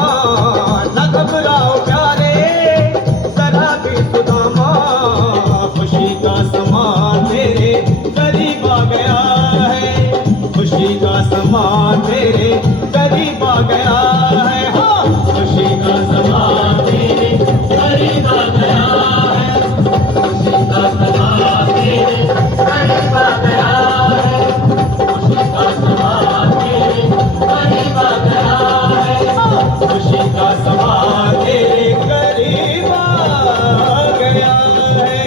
न घबराओ प्यारे जरा भी सुदामा खुशी का समा तेरे करीब आ गया है खुशी का समा तेरे करीब आ गया है हाँ खुशी का समा तेरे करीब आ गया है खुशी का समा तेरे करीब आ गया है खुशी का समा तेरे करीब आ गया है खुशी का समा तेरे करीब आ गया है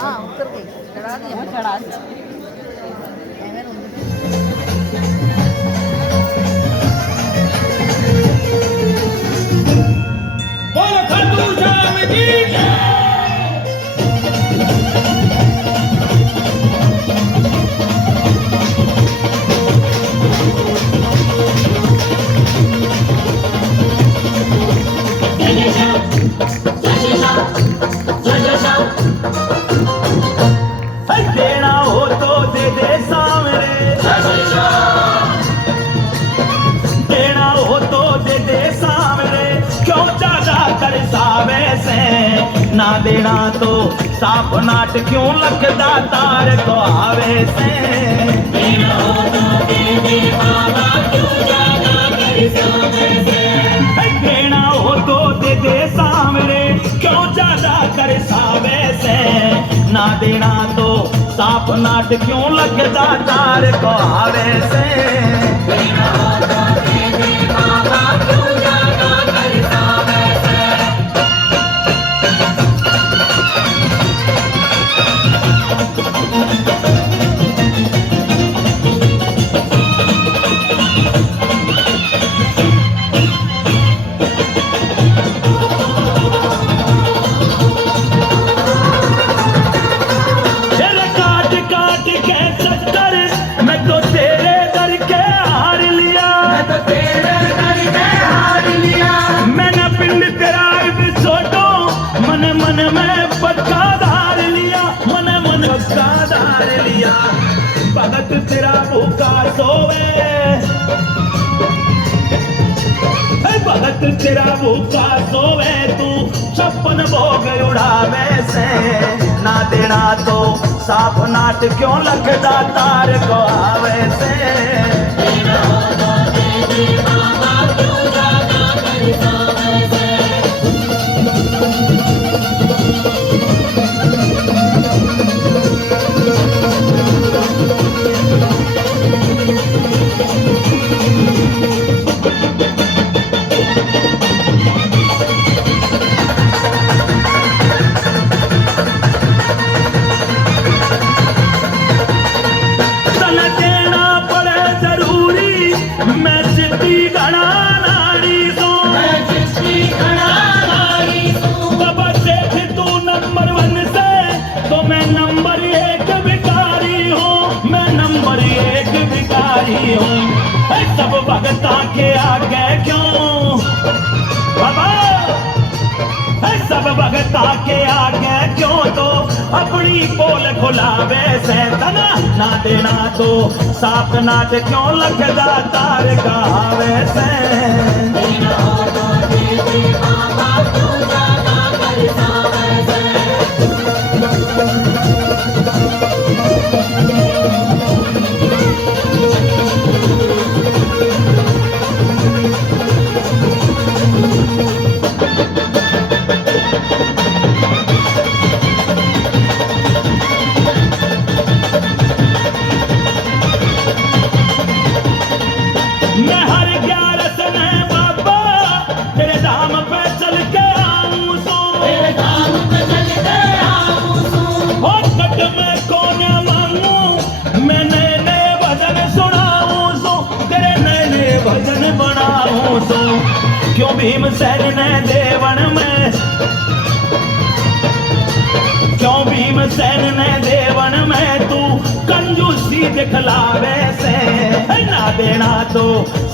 हाँ उतर गई चढ़ा दिया चढ़ा दिया देना हो तो दे दे सामने देना हो तो दे दे सामने क्यों ज्यादा तरसावे से ना देना तो साफ नाट क्यों लगदा तार को आवे से देना हो तो दे दे बाबा क्यों ज्यादा तरसावे से देना हो तो दे दे सामने क्यों ज्यादा तरसावे से ना देना तो साफ नाट क्यों लगदा तार को आवे से देना हो तो दे दे बाबा क्यों ज्यादा तरसावे से भगत तेरा भूखा सोवे भगत तेरा भूखा सोवे तू 56 भोग उड़ावे से ना देना तो साफ नाट क्यों लगदा तार को आवे से देना हो तो दे दे बाबा क्यों ज्यादा तरसावे से सब भगता के आगे क्यों बाबा सब भगता के आगे क्यों तो अपनी पोल खुलावे से तना ना देना तो साफ नाट क्यों लगदा तार गावे से देना हो तो दे दे बाबा क्यों ज्यादा तरसावे से भीमसेन ने देवन में तू कंजूसी दिखलावे से, ना देना तो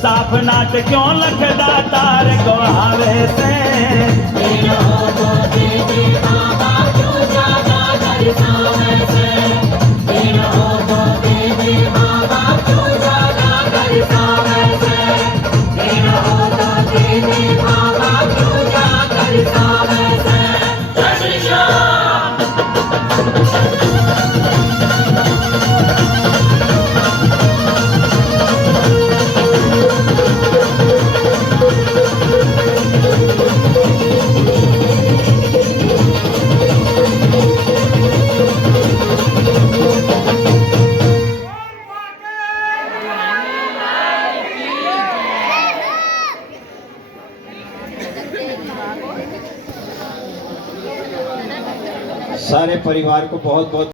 साफ नाट क्यों लखदा तार गवावे से। देना हो तो दे दे बाबा क्यों ज्यादा दर्शावे से, देना हो तो दे दे बाबा क्यों ज्यादा दर्शावे से, देना हो तो दे दे बाबा क्यों ज्यादा दर्शावे से। जय श्री श्याम। सारे परिवार को बहुत बहुत